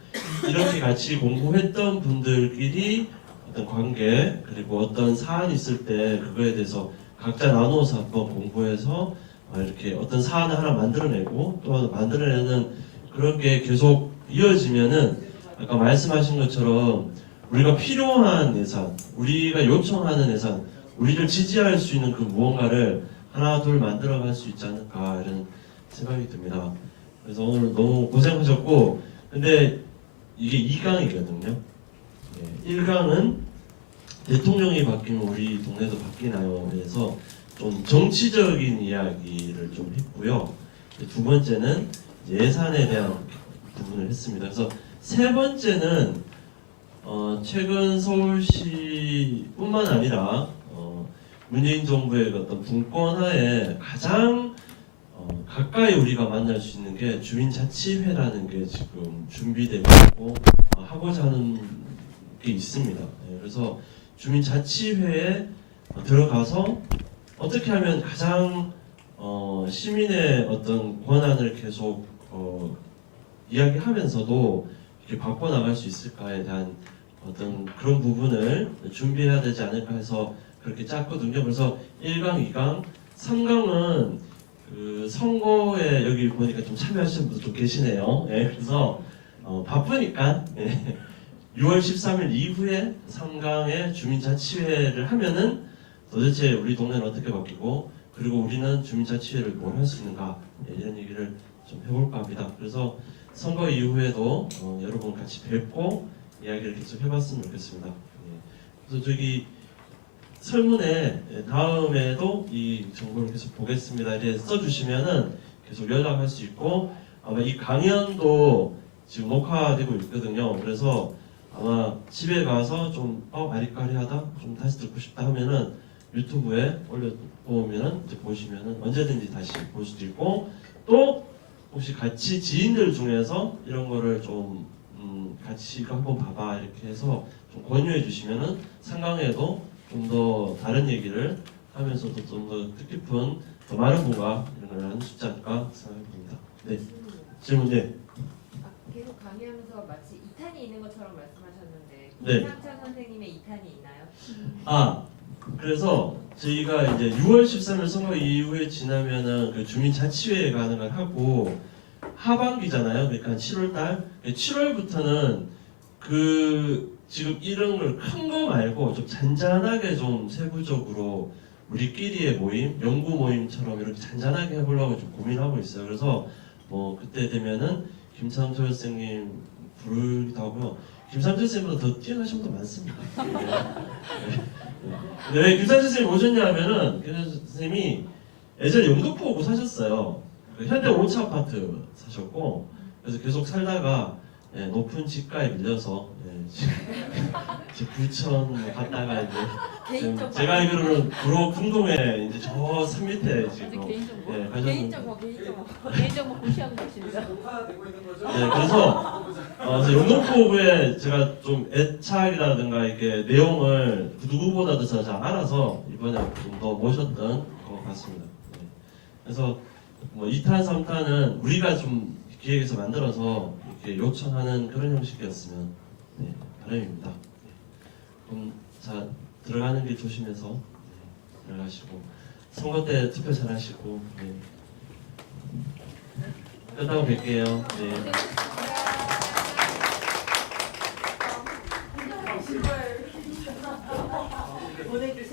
이렇게 같이 공부했던 분들끼리 어떤 관계 그리고 어떤 사안이 있을 때 그거에 대해서 각자 나누어서 한번 공부해서 이렇게 어떤 사안을 하나 만들어내고 또 만들어내는 그런 게 계속 이어지면은 아까 말씀하신 것처럼 우리가 필요한 예산, 우리가 요청하는 예산, 우리를 지지할 수 있는 그 무언가를 하나 둘 만들어갈 수 있지 않을까 이런 생각이 듭니다. 그래서 오늘 너무 고생하셨고 근데 이게 2강이거든요. 1강은 대통령이 바뀌면 우리 동네도 바뀌나요? 그래서 좀 정치적인 이야기를 좀 했고요. 두 번째는 예산에 대한 부분을 했습니다. 그래서 세 번째는 최근 서울시뿐만 아니라 문재인 정부의 어떤 분권하에 가장 가까이 우리가 만날 수 있는 게 주민자치회라는 게 지금 준비되고 있고 하고자 하는 게 있습니다. 그래서 주민자치회에 들어가서 어떻게 하면 가장 시민의 어떤 권한을 계속 이야기하면서도 이렇게 바꿔나갈 수 있을까에 대한 어떤 그런 부분을 준비해야 되지 않을까 해서 그렇게 짰거든요. 그래서 1강, 2강, 3강은 그 선거에 여기 보니까 좀 참여하시는 분들 좀 계시네요. 그래서 바쁘니까 6월 13일 이후에 3강의 주민자치회를 하면은 도대체 우리 동네는 어떻게 바뀌고 그리고 우리는 주민자치회를 뭘 할 수 있는가 이런 얘기를 좀 해볼까 합니다. 그래서 선거 이후에도 여러분 같이 뵙고 이야기를 계속 해봤으면 좋겠습니다. 그래서 저기 설문에 다음에도 이 정보를 계속 보겠습니다. 이렇게 써주시면은 계속 연락할 수 있고 아마 이 강연도 지금 녹화되고 있거든요. 그래서 아마 집에 가서 좀 아리까리하다, 좀 다시 듣고 싶다 하면은 유튜브에 올려놓으면은 이제 보시면은 언제든지 다시 볼 수도 있고 또 혹시 같이 지인들 중에서 이런 거를 좀 같이 이거 한번 봐봐 이렇게 해서 좀 권유해 주시면은 상강에도 좀 더 다른 얘기를 하면서도 좀 더 뜻깊은 더 많은 분과 이런 걸 나눌 수 있지 않을까 생각합니다. 네, 질문 네. 계속 강의하면서 마치 2탄이 있는 것처럼 말씀하셨는데 네. 김상철 선생님의 2탄이 있나요? 그래서 저희가 이제 6월 13일 선거 이후에 지나면은 그 주민자치회 가능을 하고 하반기잖아요. 그러니까 7월달, 7월부터는 그 지금 이런 걸 큰 거 말고 좀 잔잔하게 좀 세부적으로 우리끼리의 모임, 연구 모임처럼 이렇게 잔잔하게 해보려고 좀 고민하고 있어요. 그래서 뭐 그때 되면은 김상철 선생님 부르기도 하고요. 김상철 선생님보다 더 뛰어나신 분도 많습니다. 왜 김상철 선생님 오셨냐 하면은 김상철 선생님이 예전에 영등포 오고 사셨어요. 그 현대 5차 아파트 사셨고 그래서 계속 살다가 높은 집가에 밀려서 지금 부천 갔다가 이제 지금 제가 알기로는 구로 궁동에 이제 저 산 밑에 지금 가셨는데 개인정보 고시하고 계십니다. 그래서 영등포구에 제가 좀 애착이라든가 이렇게 내용을 누구보다도 잘 알아서 이번에 좀 더 모셨던 것 같습니다. 그래서 뭐 2탄, 3탄은 우리가 좀 기획해서 만들어서 이렇게 요청하는 그런 형식이었으면 네, 바람입니다. 네. 그럼 자 들어가는 길 조심해서 네, 들어가시고 선거 때 투표 잘하시고 네. 끝나고 뵐게요. 네. 보내주세요.